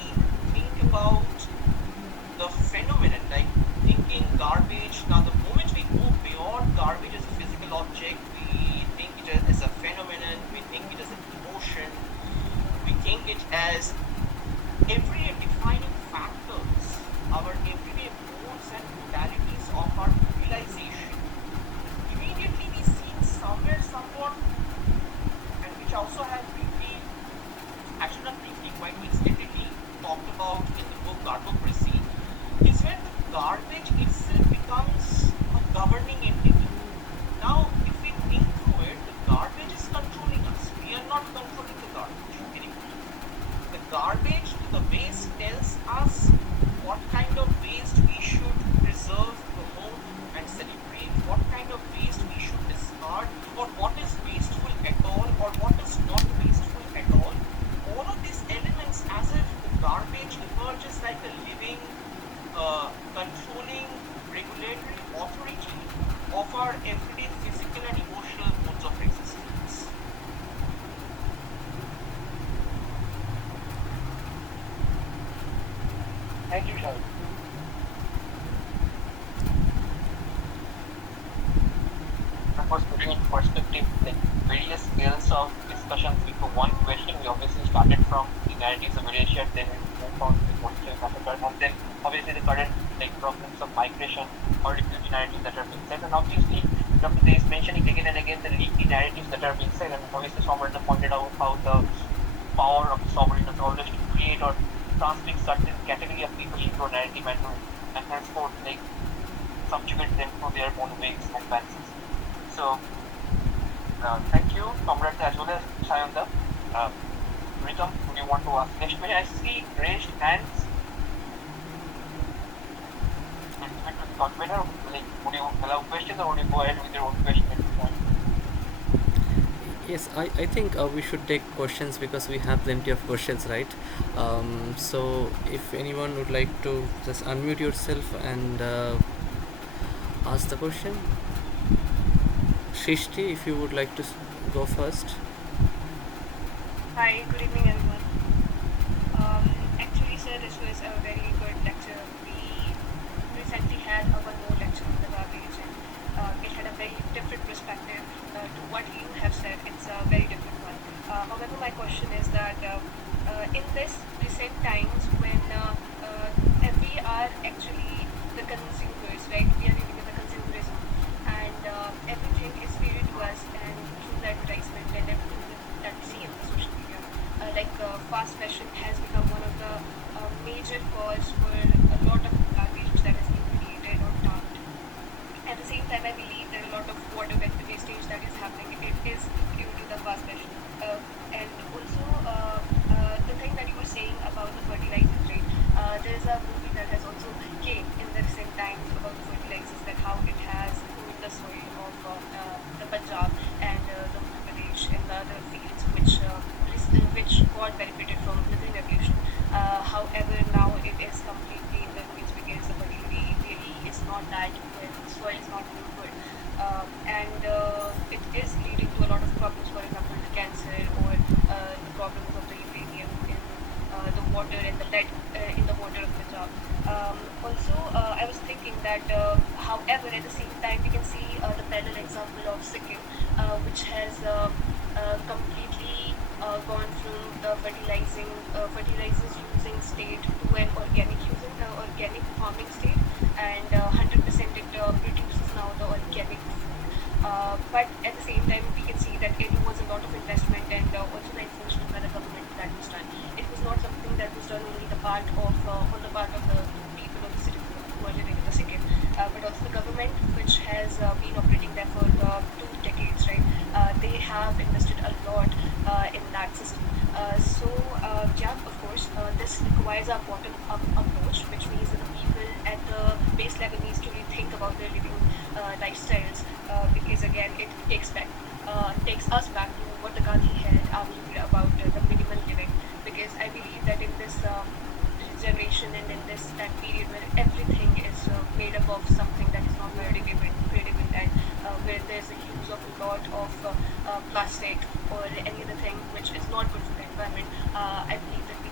think about the phenomenon, like thinking garbage. Now, the moment we go beyond garbage as a physical object, we think it as a phenomenon. We think it as an emotion. We think it as everyday defining factors, our everyday modes and modalities of our realization. Immediately we see somewhere, somewhat, and which also has briefly, actually not briefly, quite extendedly talked about in the book Garbocracy, is when the garbage itself becomes a governing entity. Now, if we think through it, the garbage is controlling us. We are not controlling the garbage anymore. The garbage to the waste tells us what kind of waste we should preserve, promote, and celebrate, what kind of waste we should discard, or what is wasteful at all, or what is not wasteful at all. All of these elements, as if the garbage emerges like a living, controlling, regulatory authority of our everyday physical and emotional modes of existence. thank you, Shah. Of course, putting in perspective, like various scales of discussions into one question. We obviously started from the narratives of Malaysia, then we moved on to the political massacre, and then obviously the current like problems of migration or refugee narratives that are being said, and obviously Dr. Dey is mentioning again and again the leaky narratives that are being said, and obviously Somerton pointed out how the power of the sovereign is always to create or transmit certain category of people into a narrative and henceforth like subjugate them to their own ways and fancies. So thank you, comrades, as well as Sayanda. Uh, Ritam, would you want to ask next question? I see raised hands. It would thought better. Like, would you allow questions or would you go ahead with your own question at this point? Yes, I think we should take questions because we have plenty of questions, right? So if anyone would like to just unmute yourself and ask the question. Shrishti, if you would like to go first. Hi, good evening, everyone. Actually, sir, this was a very good lecture. We recently had our more lecture on the garbage, and it had a very different perspective to what you have said. It's a very different one. However, my question is that in this recent times when we are actually the consumers, right? We are living in the consumerism, and everything is feeded to us and through the advertisement and everything that we see in the social media. Fast fashion has become one of the major cause for a lot of garbage that has been created or dumped. At the same time, I believe there are a lot of water wastage that is happening. It is due to the fast fashion. And also, the thing that you were saying about the fertilizers, right? There is a movie that has also came in the recent times about the fertilizers, that how it has ruined the soil of the Punjab and the Uttar Pradesh and the other fields which got benefited from the green revolution. However, now it is completely in the ruins because the fertility really is not that good, soil is not very good. And and it is leading to a lot of problems. For example, cancer or the problems of the uranium in the water and the lead in the water of Punjab. Also, I was thinking that, however, at the same time, we can see the parallel example of Sikkim, which has completely gone from the fertilizers using state to an organic farming state, and 100% it produces now the organic food. But at the same time, we can see that it was a lot of investment and also the enforcement by the government that was done. It was not something that was done only on the part of the people of the citizens who are living in the Sikkim, but also the government, which has been operating there for 2 decades, right? They have invested a lot in that system. Yeah, of course, this requires a bottom-up approach, which means that the people at the base level needs to rethink about their living lifestyles, because again, it takes us back to what the Gandhi had argued about the minimal living. Because I believe that in this generation and in this time period where everything is made up of something that is not biodegradable, and where there's a use of a lot of plastic or any other thing which is not good for the environment, I believe that we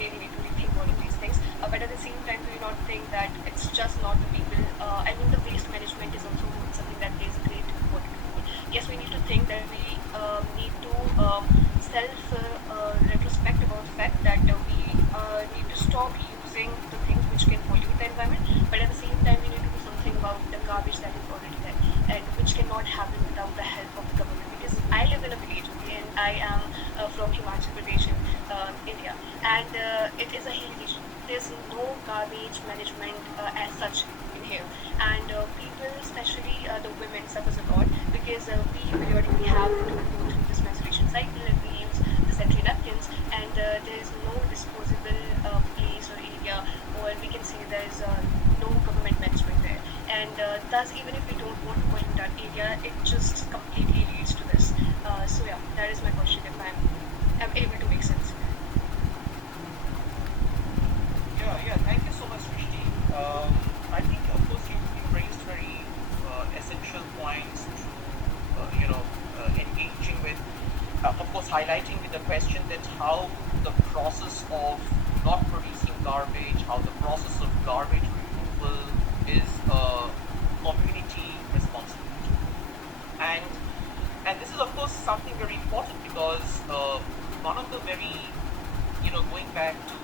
really need to rethink all of these things. But at the same time, we do not think that it's just not the people. I mean, the waste management is also something that plays a great important role. Yes, we need to think that we need to self retrospect about the fact that we need to stop using the things which can pollute the environment, but at the same time, we need to do something about the garbage that is already there and which cannot happen without the help of the government. Because I live in a village, okay, and I am from Himachal Pradesh in India, and it is a hill region. There's no garbage management as such in here, and people, especially the women, suffers a lot because we periodically have to go through this menstruation cycle, and we use the sanitary napkins, and there is no disposable place or area, or we can say there is no government management there, and thus even if we don't want to pollute that area, it just completely leads to this. Yeah, that is my question. If I'm able to make sense. Yeah. Thank you so much, Srishti. I think, of course, you raised very essential points to, engaging with, of course, highlighting with the question that how the process of not producing garbage, how the process of garbage removal is a community responsibility. And and this is, of course, something very important because one of the very, going back to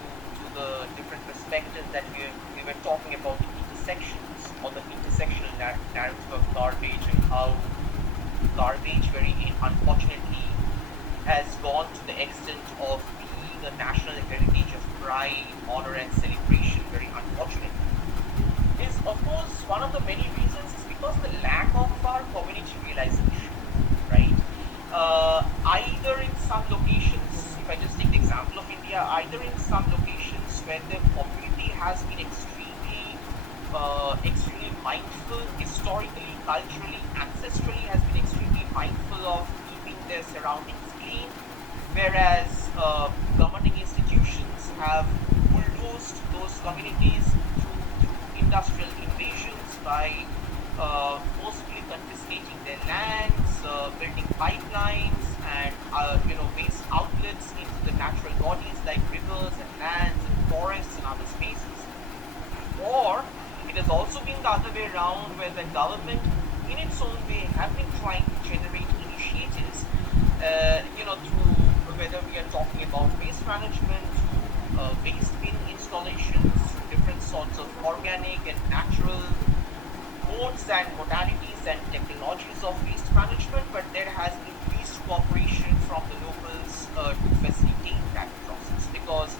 the different perspectives that we were talking about intersections or the intersectional narrative of garbage, and how garbage very unfortunately has gone to the extent of being a national heritage of pride, honor, and celebration, very unfortunately, is, of course, one of the many reasons is because the lack of our community realization, right? Either in some locations, if I just take the example of India, either in some locations where the community has been extremely mindful, historically, culturally, ancestrally, has been extremely mindful of keeping their surroundings clean, whereas governing institutions have bulldozed those communities through industrial invasions by forcibly confiscating their lands, building pipelines, and waste outlets into the natural bodies like rivers and lands and forests and other spaces. Or it has also been the other way around, where the government, in its own way, have been trying to generate initiatives, through whether we are talking about waste management, through waste bin installations, through different sorts of organic and natural modes and modalities and technologies of waste management, but there has been least cooperation from the locals to facilitate that process because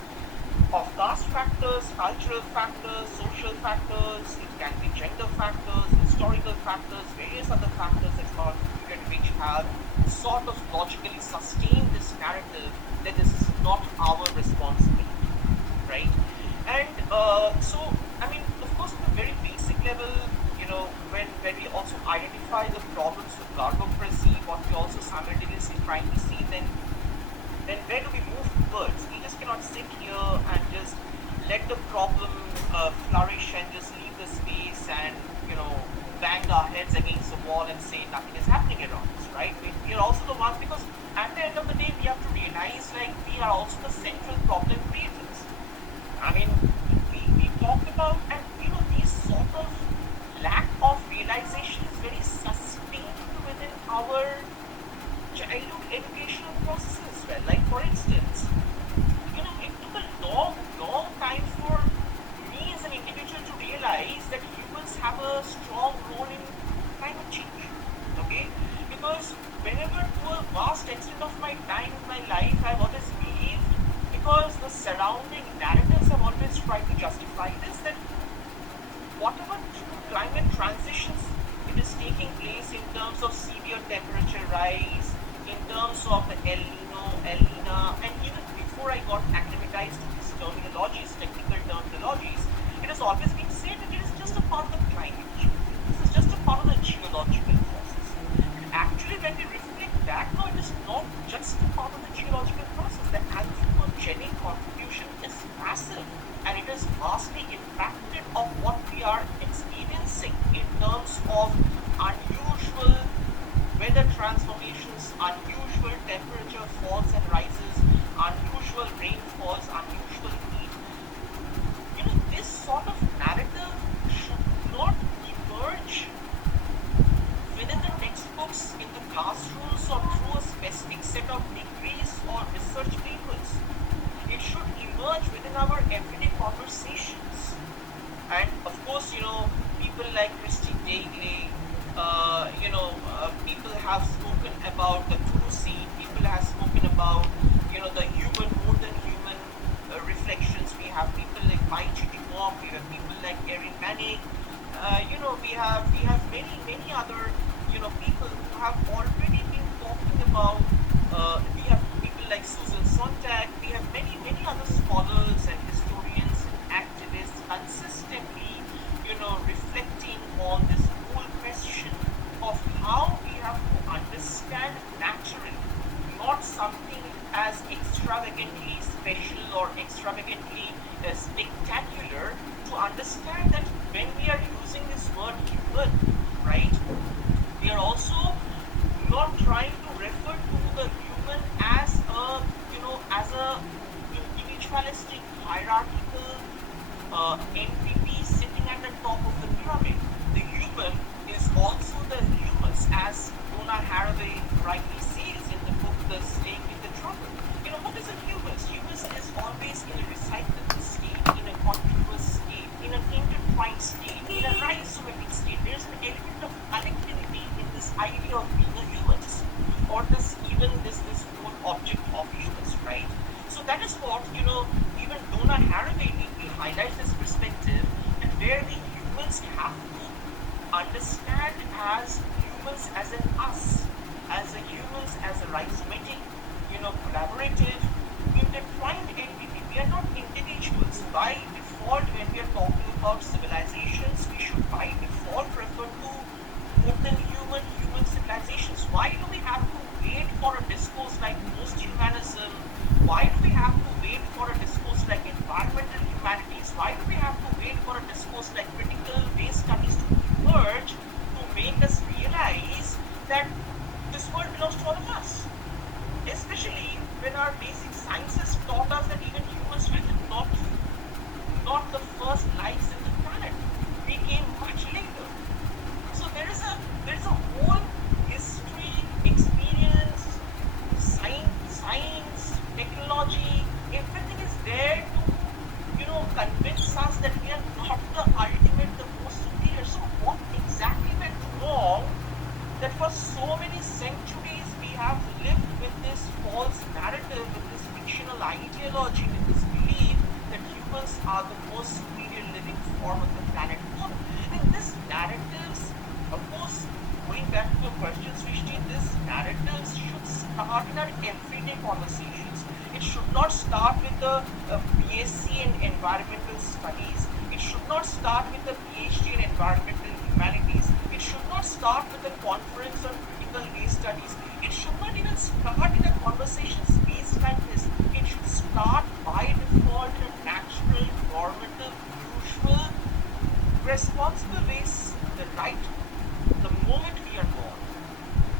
of caste factors, cultural factors, social factors, it can be gender factors, historical factors, various other factors as well, which have sort of logically sustained this narrative that this is not our responsibility, right? And I mean, of course, at a very basic level, when we also identify the problems with cartocracy, what we also simultaneously trying to see, then where do we move towards? We just cannot sit here and just let the problem flourish and just leave the space and bang our heads against the wall and say nothing is happening. realize that humans have a strong role in climate change. Okay? Because whenever to a vast extent of my time in my life, I've always believed, because the surrounding narratives have always tried to justify this, that whatever climate transitions it is taking place in terms of severe temperature rise, in terms of the El Nino, El Nina, and even before I got acclimatized to these terminologies, technical terminologies, it has always been said that it is just a part of the climate change. This is just a part of the geological process. And actually, when we reflect back, no, it is not just a part of the geological process. The anthropogenic contribution is massive, and it is vastly impacted of what we are experiencing in terms of unusual weather transformations, unusual temperature falls and rises, unusual rainfalls, unusual heat. This sort of narrative should not emerge within the textbooks, in the classrooms, or through a specific set of degrees or research papers. It should emerge within our everyday conversations. And of course, people like Christy Dagley, people have spoken about the true sea, people have spoken about, the human, more than human reflections. We have people like Mai Chichimok, we have people like Erin Manning, we have many other, people who have already been talking about, we have people like Susan Sontag, we have many other scholars and historians and activists consistently, reflecting on this whole question of how we have to understand naturally, not something as extravagantly special or extravagantly spectacular, to understand that when we are using this word human, right, we are also not trying to refer to the human as a individualistic, hierarchical entity sitting at the top of the pyramid. The human is also the humans, as Donna Haraway rightly says in the book The Snake in the Trouble. What is a humus? Humus is always in a recitable state, in a continuous state, in an intertwined state, in a rhizomatic state. There's an element of collectivity in this idea of being a humus, or this whole object of humus, right? So that is what, even Donna Haraway highlights this perspective, and where the humans have to understand as humans as an us, as a humans as a rhizomatic, collaborative, intertwined entity. We are not individuals. By default, when we are talking about civilizations, we should by default refer to more than human civilizations. Why do we have to wait for a discourse like post-humanism? Why do we have to wait for a discourse like environmental humanities? Why do we have to wait for a discourse like critical base studies to emerge to make us realize that this world belongs to all of us? Especially when our basic sciences taught us that even humans were not the first lives in the planet. We came much later. So there is a whole history, experience, science, technology, everything is there to convince us that we are not the ultimate, the most superior. So what exactly went wrong that for so many centuries we have lived with this false narrative, with this fictional ideology, with this belief that humans are the most superior living form of the planet Earth? And these narratives, of course, going back to your question, Srishti, these narratives should start in our everyday conversations. It should not start with the BSc in environmental studies. It should not start with the PhD in environmental humanities. It should not start with a conference on critical case studies. It should not even start in a conversation space like this. It should start by default in a natural, normative, usual, responsible ways, the moment we are born.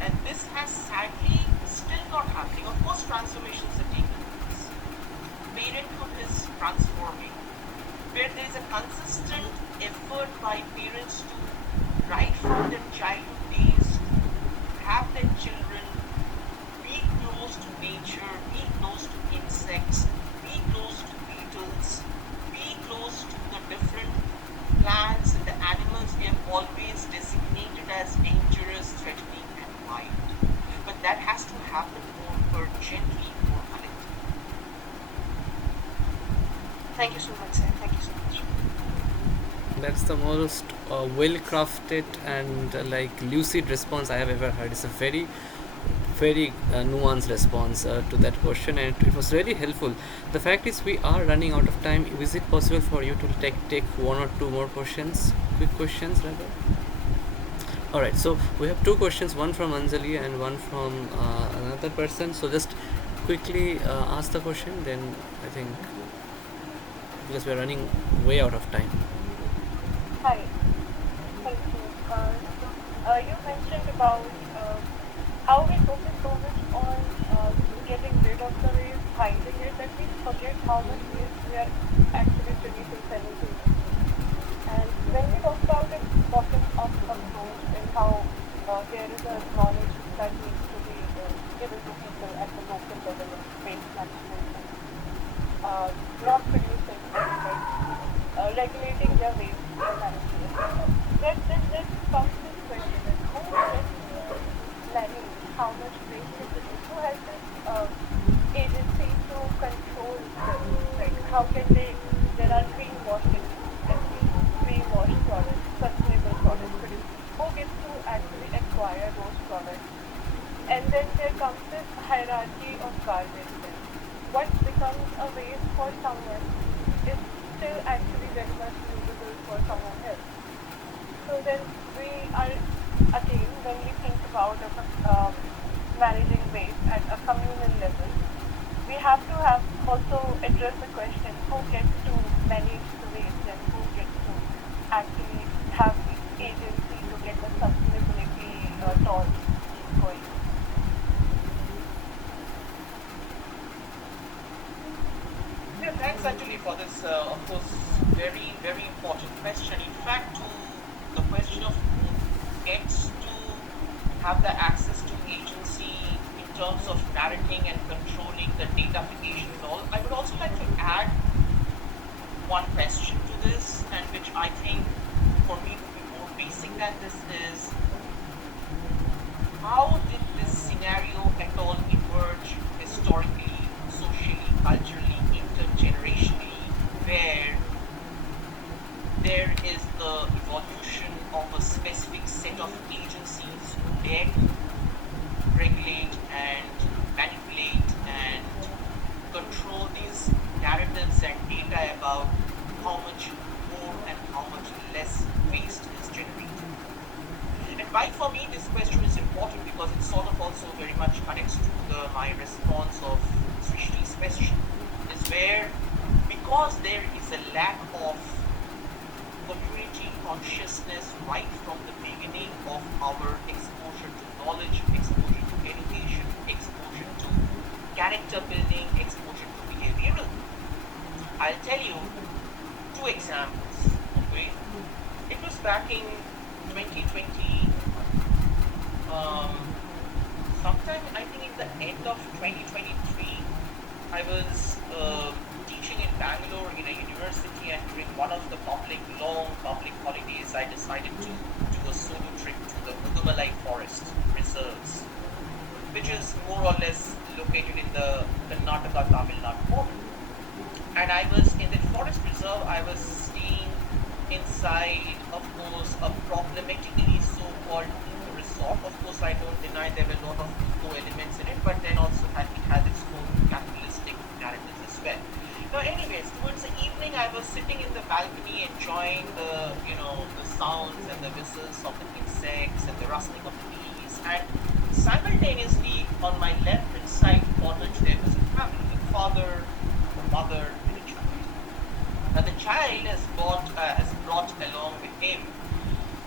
And this has sadly still not happening. Of course, transformations are taking place. Parenthood is transforming, where there is a consistent effort by parents to, right from their childhood days, have their children be close to nature, be close to insects, be close to beetles, be close to the different plants you so much, sir. Thank you so much. That's the most well crafted and like lucid response I have ever heard. It's a very nuanced response to that question, and it was really helpful. The fact is, we are running out of time. Is it possible for you to take one or two more questions, quick questions, rather? All right. So we have two questions, one from Anjali and one from another person. So just quickly ask the question. Then I think because we are running way out of time. Hi, thank you. You mentioned about how we focus so much on getting rid of the waste, hiding it, that we forget how much waste we are actually producing simultaneously. And when we talk about a bottom-up approach and how there is a knowledge that needs to be given to people at the local level of waste management and not producing, like regulating their waste management. Then comes this question that who gets to manage how much waste they produce? Who has this agency to control this? Like how can there are greenwashing and greenwash products, sustainable products produced. Who gets to actually acquire those products? And then there comes this hierarchy of garbage. Then what becomes a waste for someone is still actually very much usable for someone else. So then we are, again, when we think about managing waste at a communal level, we have to have also address the question who gets to manage the waste and who gets to actually have the agency to get the sustainability talks going. Yeah, thanks actually for this, of course, very, very important question. In fact, to the question of who gets to have the access to agency in terms of narrating and controlling the datafication and all, I would also like to add one question to this, and which I think for me would be more basic than this is, how did this scenario at all emerge historically, socially, culturally, intergenerationally, where there is the evolution of a specific set of agencies who dare to regulate and manipulate and control these narratives and data about how much more and how much less waste is generated. And why for me this question is important, because it sort of also very much connects to my response of Srishti's question, is where, because there is a lack of community consciousness right from the beginning of our exposure to knowledge, exposure to education, exposure to character building, exposure to behavioral. I'll tell you two examples. Okay, it was back in 2020, sometime I think in the end of 2023, I was teaching in Bangalore in a university, and during one of the long public holidays, I decided to do a solo trip to the Mudumalai forest reserves, which is more or less located in the Karnataka Tamil Nadu border. And I was in the forest reserve, I was staying inside, of course, a problematically so-called eco resort. Of course, I don't deny there were a lot of eco elements in it, but then also it has its own capitalistic narratives as well. Now, anyways, towards the evening, I was sitting in the balcony enjoying the sounds and the whistles of the insects and the rustling of the leaves, and simultaneously on my left-hand side corner there was a family, a father, a mother, and a child. Now, the child has brought along with him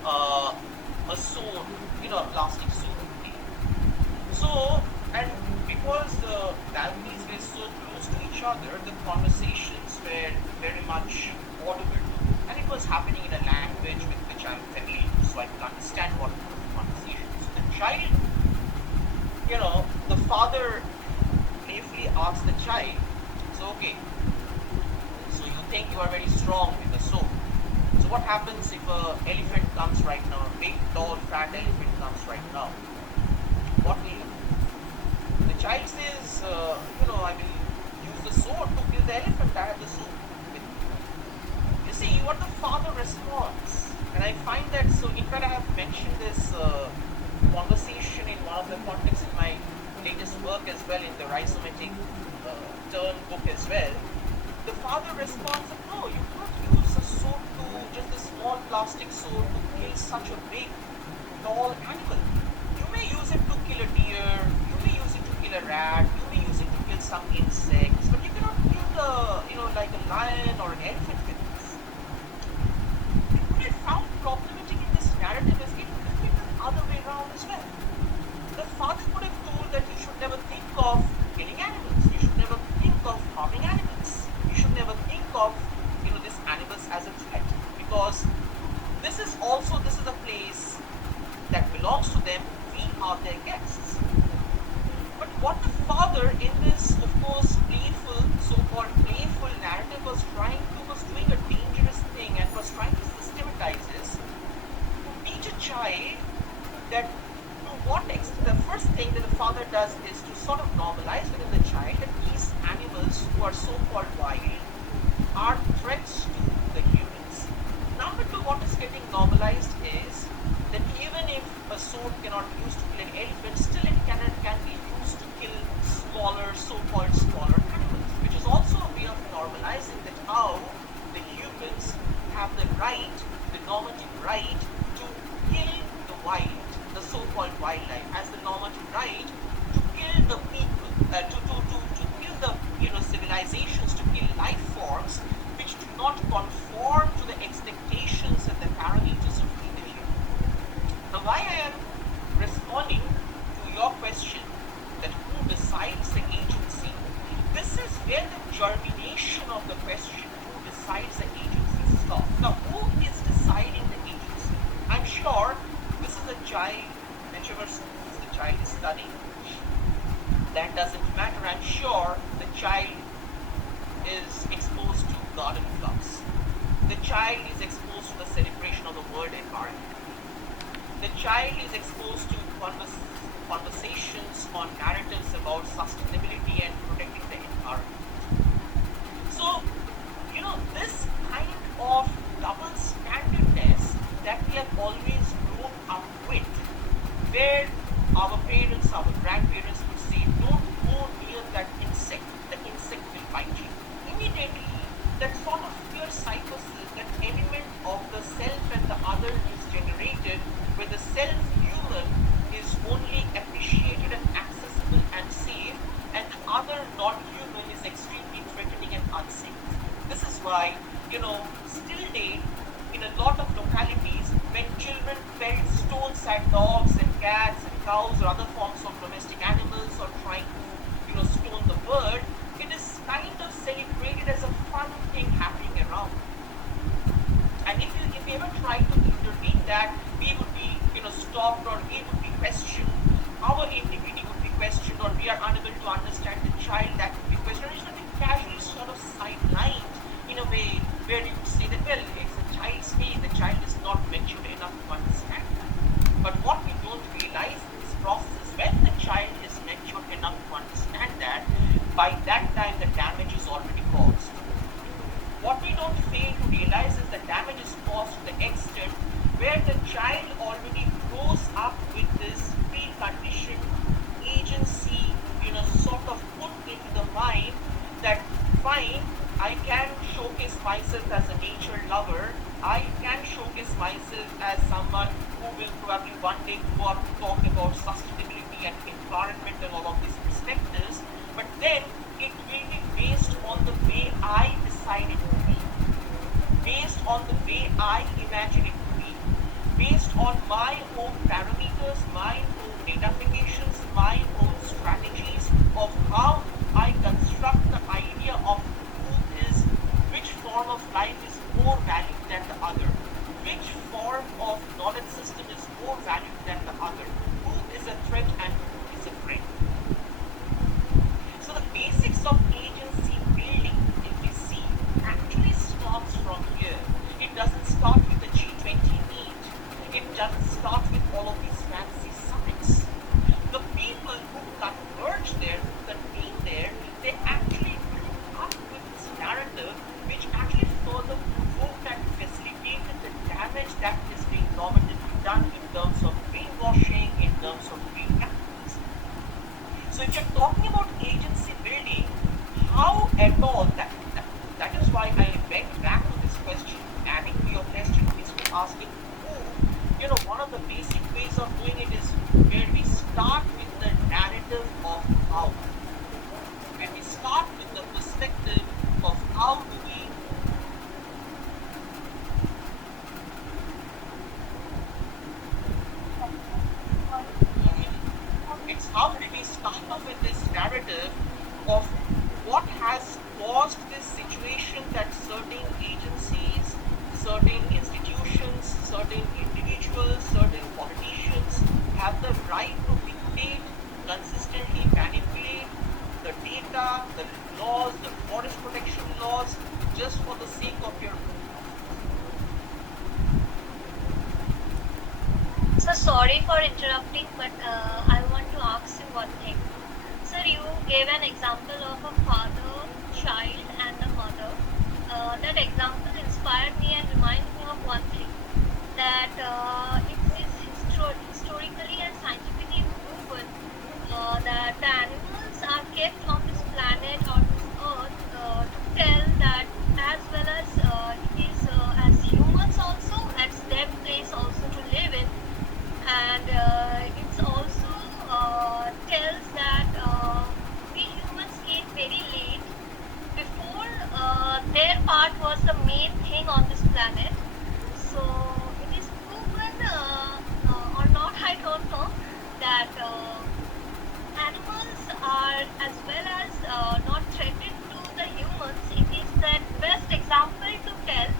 a sword, a plastic sword. Okay? So, and because the balconies were so close to each other, the conversations were very much audible. And it was happening in a language with which I'm familiar, so I could understand what were the conversations. The child, the father playfully asked the child, so okay, so you think you are very strong with the sword. So what happens if an elephant comes right now, a big, tall, fat elephant comes right now? What will you do? The child says, I will use the sword to kill the elephant. I have the sword with me. you see, what the father responds, and I find that so. In fact, I have mentioned this conversation in one of the contexts in my latest work as well, in the rhizomatic turn book as well. The father responds that no, you can't use a sword to just a small plastic sword to kill such a big, tall animal. You may use it to kill a deer, you may use it to kill a rat, you may use it to kill some insects, but you cannot kill like a lion or an elephant with this. What I found problematic in this narrative is it could be the other way around as well. The father could have told that you should never think of killing animals, you should never think of harming animals, you should never think of these animals as a threat, because this is a place that belongs to them. We are their guests. But what the father in this, of course, playful, so-called playful narrative was doing a dangerous thing and was trying to systematize this to teach a child that to what extent. The first thing that the father does is to sort of normalize within the child that these animals who are so-called wild are threats to the humans. Number two, what is getting normalized is that even if a sword cannot be used to kill an elephant, still it can be used to kill so-called smaller animals, which is also a way of normalizing that how the humans have the right, the normative right to kill the wild, the so-called wildlife, as the normative right to kill the people, to kill the civilizations, to kill life forms which do not conform to the expectations and the parameters of leadership. Now, why I am responding to your question that who decides the agency, this is where the germination of the question, who decides the agency, stops. Now, who is deciding the agency? I'm sure this is a child, whichever school the child is studying. That doesn't matter. I'm sure the child is exposed to garden flowers. The child is exposed to the celebration of the world environment. The child is exposed to conversations on narratives about sustainability and protecting the environment. So, this kind of double standardness that we have always grown up with, where our parents, our grandparents would say, don't go near that insect, the insect will bite you. Immediately, that sort of fear psychosis, that element of the self and the other is generated, where the self-human is only appreciated and accessible and safe, and the other non-human is extremely threatening and unsafe. This is why, still date, in a lot of localities, when children felt stones at dogs and cats and cows or other forms of domestic animals, or trying to, stone the bird, it is kind of celebrated as a fun thing happening around. And if we ever try to intervene that, we would be, stopped, or we would be questioned, our integrity would be questioned, or we are unable to understand the child, that would be questioned. It should be casually sort of sidelined in a way where you would say that, well, it's a child's play, the child is not mature enough to understand that. But what we don't realize in this process, when the child is mature enough to understand that, by that time the damage is already caused. What we don't fail to realize is the damage is caused to the extent where the child already grows up with this preconditioned agency, sort of put into the mind that, fine, I can showcase myself as a nature lover, I can showcase myself as someone who will probably one day grow up to talk about sustainability and environment and all of these perspectives, but then it will be based on the way I decide it to be, based on the way I imagine it to be, based on my own parameters, my own datafications, my own strategies of how I construct the idea of who is, which form of life is more valued than the other, which form of knowledge system is more valued than the other, who is a threat and who is a friend. So the basics of agency building, if we see, actually starts from here. It doesn't start with the G20 meet. It doesn't start with all of these fancy summits. The people who converge there, the main done in terms of brainwashing, in terms of brain activism. So if you're talking about agency building, how at all that is why I went back to this question, adding to your question, is to ask it, one of the basic ways of doing it is where we start with the narrative of how. When we start with the perspective of how do we it's how do we start off with this narrative of what has caused this situation that certain agencies, certain institutions, certain individuals, certain politicians have the right to dictate, consistently manipulate the data, the laws, the forest protection laws, just for the sake of your. So sorry for interrupting, but I want to ask you one thing. Sir, you gave an example of a father, child, and a mother. That example inspired me and reminded me of one thing, that it is historically and scientifically proven that the animals are kept on this planet, on this earth, to tell that, as well as it is as humans also, it's their place also to live in. And it's also tells that we humans came very late, before their part was the main thing on this planet. So it is proven, or not, I don't know, that animals are as well as not threatened to the humans. It is the best example to tell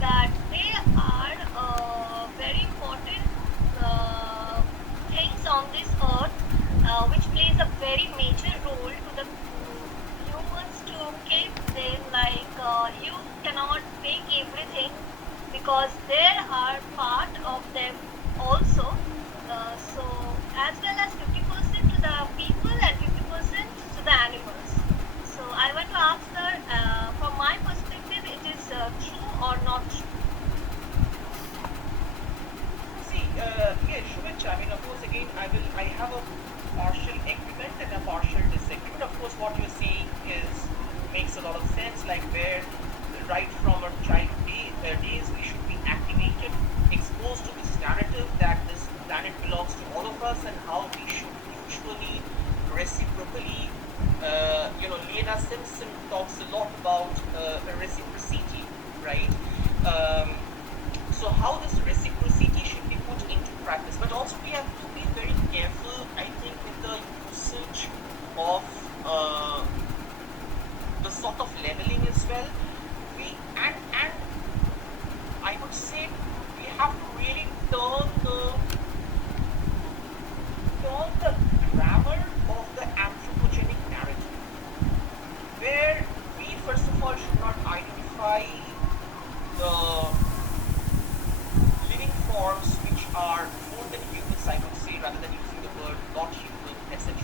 that they are very important things on this earth, which plays a very major role to the humans to keep them. Like you cannot make everything, because there are part of them also. So as well as 50% to the people and 50% to the animals. So I want to ask her, from my perspective, it is true or not true? See, yeah, Shubham, I mean, of course, again, I have a partial agreement and a partial disagreement. Of course, what you're saying makes a lot of sense, like where right from our days we should be activated, exposed to this narrative that this planet belongs to all of us and how we should mutually, reciprocally, Lena Simpson talks a lot about reciprocity, right? Um, so how this reciprocity should be put into practice, but also we have to be very careful, I think, with the usage of the sort of leveling as well. And I would say we have to really turn the grammar of the anthropogenic narrative, where we first of all should not identify the living forms which are more than humans, I would say, rather than using the word not human, etc.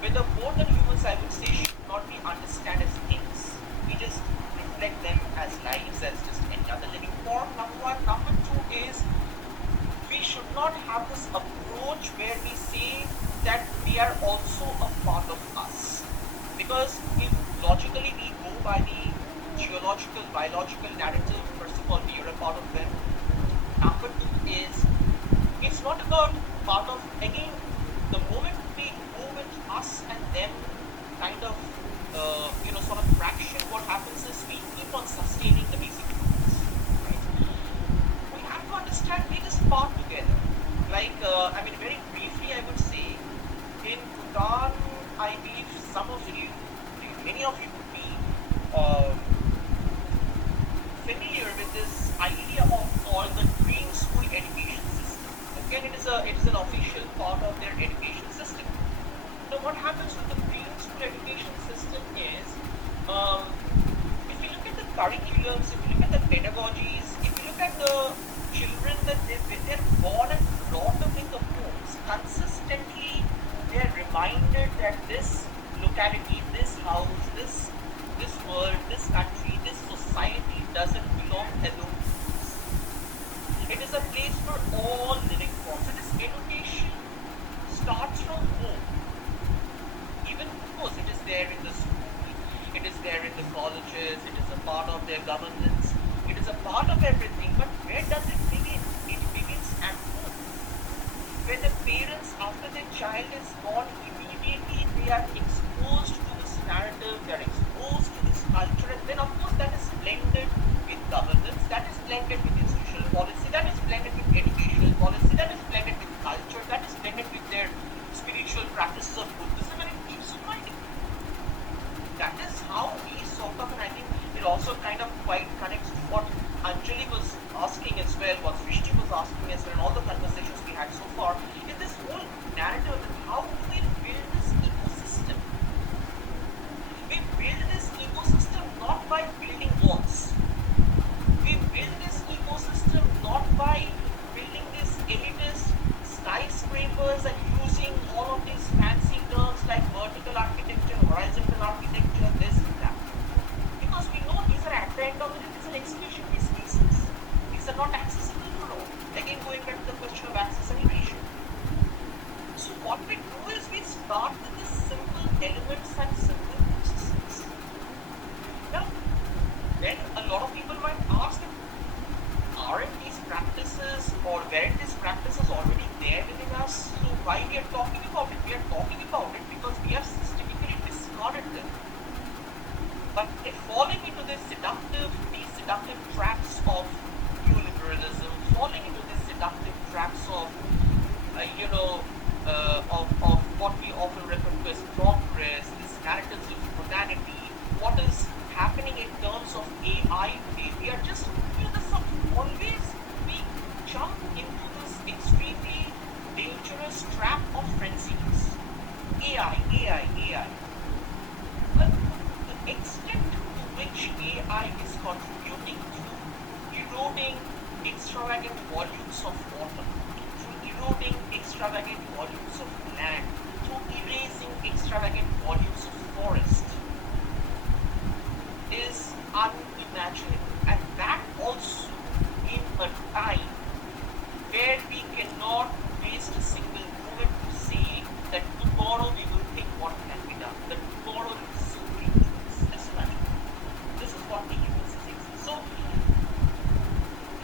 Where the more than humans, I would say, should not be understood as things. We just reflect them as lives, as just any other living form. Number one. Number two is we should not have this approach where we say that they are also a part of us. Because if logically we go by the geological, biological narrative, first of all, we are a part of them. Number two is it's not about part of, again, the moment we go with us and them kind of, sort of fraction, what happens is we keep on sustaining the basic needs, right? We have to understand we just part together. Like, very briefly, I would say, in Bhutan, I believe some of you, many of you would be familiar with this idea of called the green school education system. Again, it is an official part of their education system. So what happens with the green school education system is, if you look at the curriculums, if you look at the pedagogies, if you look at the children that they're born and brought up in the homes, consistently they're reminded that this locality, this house, this world, this country, this society doesn't belong alone. It is a place for all living forms. So this education starts from home. Even, of course, it is there in the school, it is there in the colleges, it is a part of their governance, it is a part of everything. But where does it begin? It begins at home, where the parents, after their child is born, immediately they are exposed to this narrative, they are exposed to this culture, and then of course that is blended with governance, that is blended with institutional policy, that is blended with educational policy, that is blended with culture, that is blended with their spiritual practices of Buddhism, and it keeps uniting. That is how we sort of, and I think it also kind of quite connects to what Anjali was asking as well, what Srishti was asking as well, and all the conversations we had so far, is this whole narrative of how do we build this ecosystem? We build this ecosystem not by building walls. We build this ecosystem not by building these elitist skyscrapers and using all of these fancy terms like vertical architecture, horizontal architecture, this and that. Because we know these are, at the end of it, it's an exclusionary species. These are not accessible to all. Again, going back to the question of access and erasure. So what we do is we start with the simple elements and simple processes. Now, then a lot of people might ask, aren't these practices or weren't these practices already there within us? So why we are talking about it? We are talking about it because we have systemically discarded them. But they're falling into these seductive traps of neoliberalism, falling into these seductive traps of, of what we often refer to as progress, these narratives of modernity, what is happening in terms of AI today. We are just, always we jump into this extremely dangerous trap of frenziness. AI. But the extent to which AI is contributing to eroding extravagant volumes of water, to eroding extravagant volumes of land, to erasing extravagant volumes of forest is unimaginable. And that also in a time where we cannot waste a single moment to say that tomorrow we will think what can be done, that tomorrow we will so bring to this matter. This is what the humans think. So,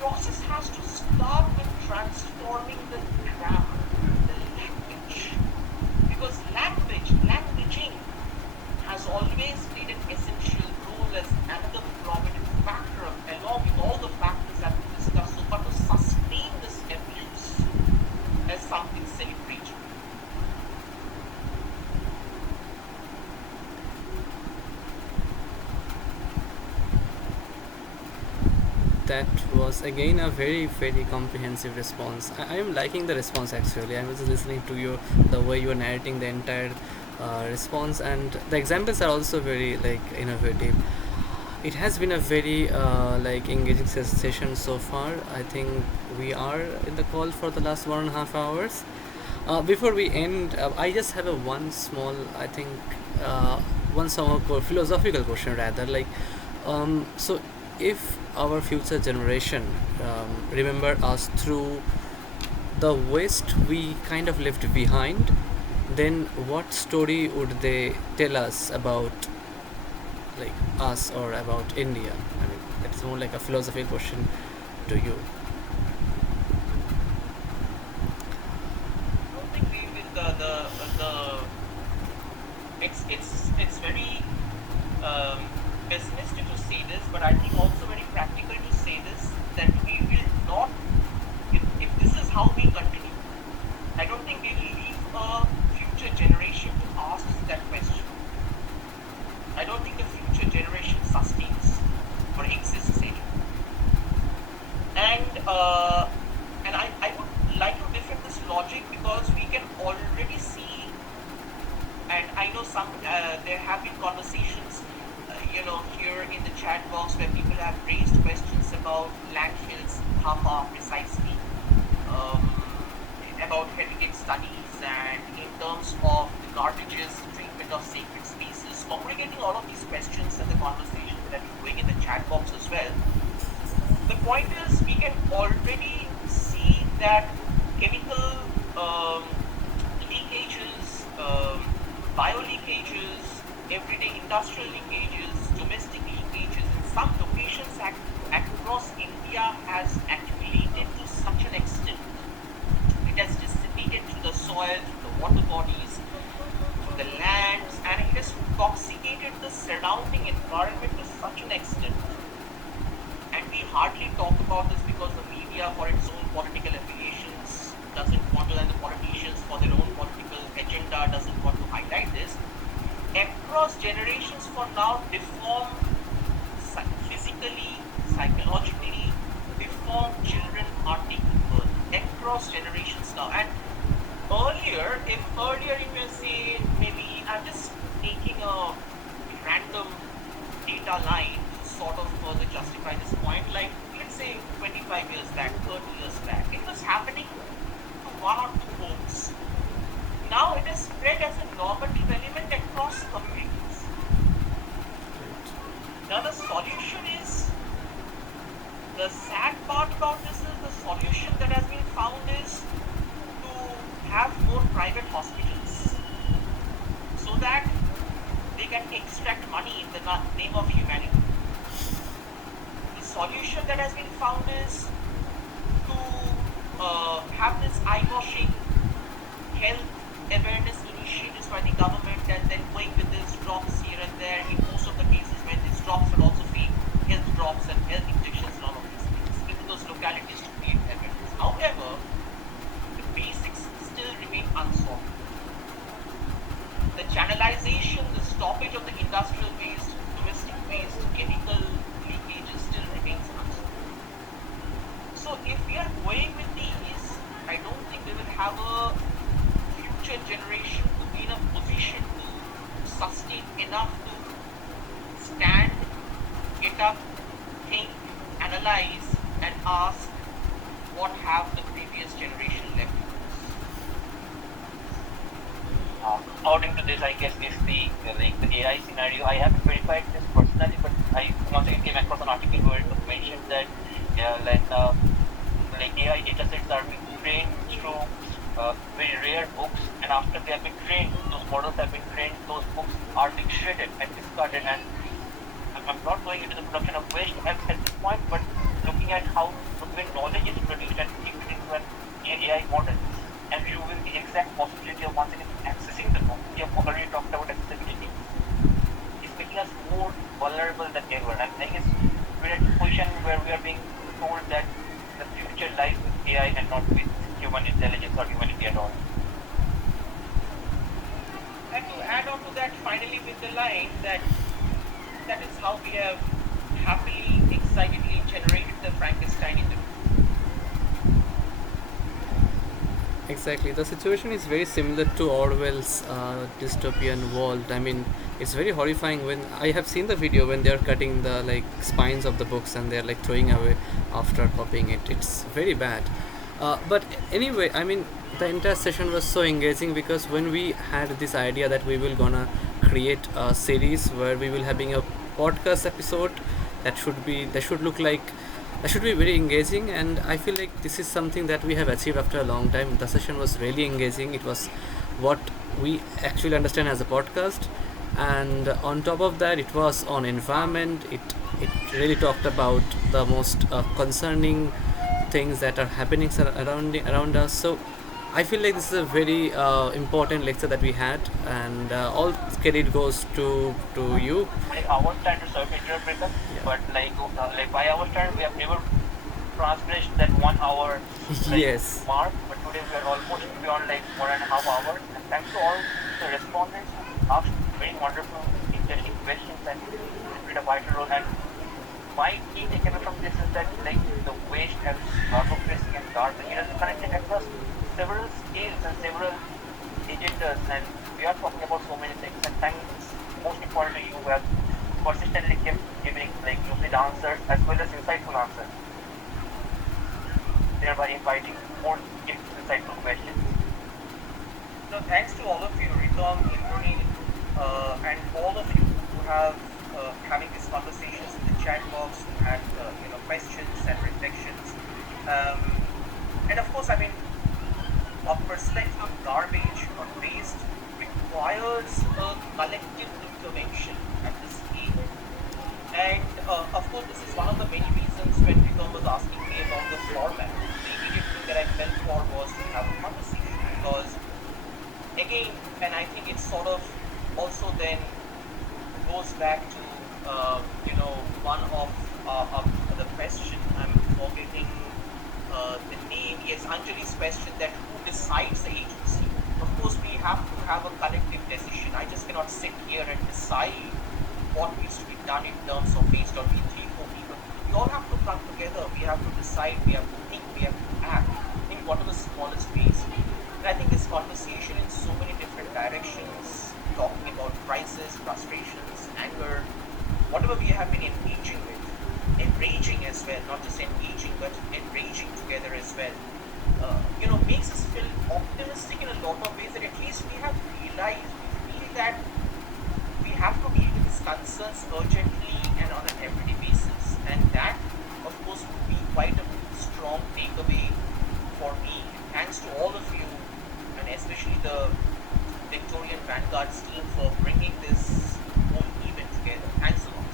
process has to start with transforming the grammar, the language. Because languaging has always played an essential role as another prominent factor along with all the factors that we discussed. So, but to sustain this abuse as something celebrated. That was again a very very comprehensive response. I am liking the response actually. I was just listening to you, the way you were narrating the entire response, and the examples are also very like innovative. It has been a very engaging session so far. I think we are in the call for the last 1.5 hours. Before we end, I just have a one small, I think, one small philosophical question rather. So if our future generation remember us through the waste we kind of left behind, then what story would they tell us about like us or about India? I mean, it's more like a philosophical question to you. I don't think we will the it's very pessimistic to say this, but I think also very practical to say this, that we will not, if this is how we continue, I don't think we will leave a future generation to ask that question. I don't think the future generation sustains or exists anymore. And I would like to defend this logic because we can already see, and I know there have been conversations here in the chat box where people have raised questions about landfills, Thapa precisely, about heritage studies, and in terms of the garbages, treatment of sacred spaces, congregating all of these questions and the conversations that are going in the chat box as well. The point is, we can already see that chemical leakages, bio leakages, everyday industrial leakages, domestic leakages in some locations across India has accumulated to such an extent. It has dissipated through the soil, through the water bodies, through the lands, and it has toxicated the surrounding environment to such an extent. And we hardly talk about this because the media, for its own political affiliations, doesn't want to, and the politicians, for their own political agenda, doesn't want to highlight this. Across generations for now, deformed physically, psychologically, deformed children are taking birth across generations now. And if earlier you can say, maybe I'm just taking a random data line to sort of further justify this point, like let's say 25 years back, 30 years back, it was happening to one or two homes. Now it is spread as a normative element across communities. Now the solution is, the sad part about this is the solution that has been found is to have more private hospitals so that they can extract money in the name of humanity. The solution that has been found is to have this eye-washing health awareness initiatives by the government, and then going with these drops here and there. In most of the cases, when these drops will also be health drops and health injections and all of these things into those localities to create awareness. However, the basics still remain unsolved. The channelization, the stoppage of the industrial waste, domestic waste, chemical leakages still remains unsolved. So if we are going with these, I don't think we will have a future generation to be in a position to sustain enough to stand, get up, think, analyze, and ask what have the previous generation left with us. According to this, I guess is the AI scenario. I haven't verified this personally, but I once again came across an article where it was mentioned that like AI data sets are being trained through very rare books, and after they have been trained, those models have been trained, those books are being shredded and discarded. And I'm not going into the production of waste at this point, but looking at how when knowledge is produced and keep it into an AI model, and removing the exact possibility of once again accessing the book. We have already talked about accessibility. It's making us more vulnerable than ever. And I guess we're at a position where we are being told that the future lies with AI and not with human intelligence or humanity at all. And to add on to that, finally with the line that is how we have happily, excitedly generated the Frankenstein individual. Exactly. The situation is very similar to Orwell's dystopian world. I mean, it's very horrifying when I have seen the video when they are cutting the like spines of the books and they're like throwing away after copying it. It's very bad. But anyway, I mean, the entire session was so engaging because when we had this idea that we will gonna create a series where we will having a podcast episode that should look like that should be very engaging, and I feel like this is something that we have achieved after a long time. The session was really engaging. It was what we actually understand as a podcast, and on top of that it was on environment. It really talked about the most concerning things that are happening around us. So I feel like this is a very important lecture that we had, and all credit goes to you. Like our standards, sorry to interrupt, but like by our standard, we have never transgressed that 1 hour Yes. mark. But today we are almost beyond like 1.5 hours. And thanks to all the respondents who asked very wonderful, interesting questions and played a vital role. And my key takeaway from this is that like the waste and bureaucracy and garbage, it is connected across several scales and several agendas, and we are talking about so many things. And thanks, most importantly, you have persistently kept giving like lucid answers as well as insightful answers, thereby inviting more insightful questions. So thanks to all of you, Ritom, Indranil, and all of you who have having these conversations in the chat box, who had questions and reflections. And of course, course, I mean, a perspective garbage or waste requires a collective intervention at this scale. And of course, this is one of the many reasons when Vikram was asking me about the format. The immediate thing that I felt for was to have a conversation because, again, and I think it sort of also then goes back to one of the question. I'm forgetting the name. Yes, Anjali's question that who decides the agency. Of course, we have to have a collective decision. I just cannot sit here and decide what needs to be done in terms of based on we three, four people. We all have to come together. We have to decide. We have to think. We have to act in whatever smallest ways. And I think this conversation in so many different directions, talking about crisis, frustrations, anger, whatever we have been engaging with, enraging as well, not just engaging, but enraging together as well, makes us feel optimistic in a lot of ways that at least we have realized, we feel that we have to deal with these concerns urgently and on an everyday basis. And that, of course, would be quite a strong takeaway for me. Thanks to all of you, and especially the Victorian Vanguard's team for bringing this whole event together. Thanks a lot.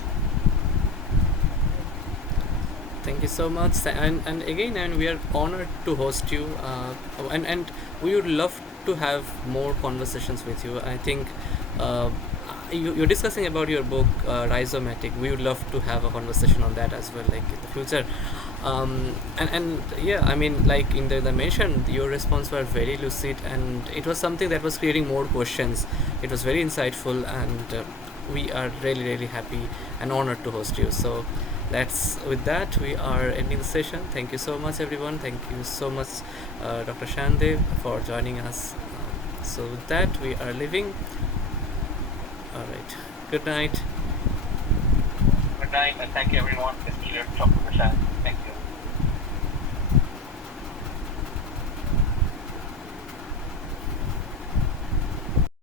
Thank you so much, and again, and we are honored to host you, and we would love to have more conversations with you. I think you're discussing about your book, Rhizomatic. We would love to have a conversation on that as well, like in the future. And yeah, I mean, like in the mention, your response were very lucid, and it was something that was creating more questions. It was very insightful, and we are really really happy and honored to host you. So that's with that we are ending the session. Thank you so much, everyone. Thank you so much, Dr. Sayan Dey, for joining us. So with that we are leaving. All right. Good night. Good night, and thank you everyone. It's Peter, Dr. Prashant. Thank you.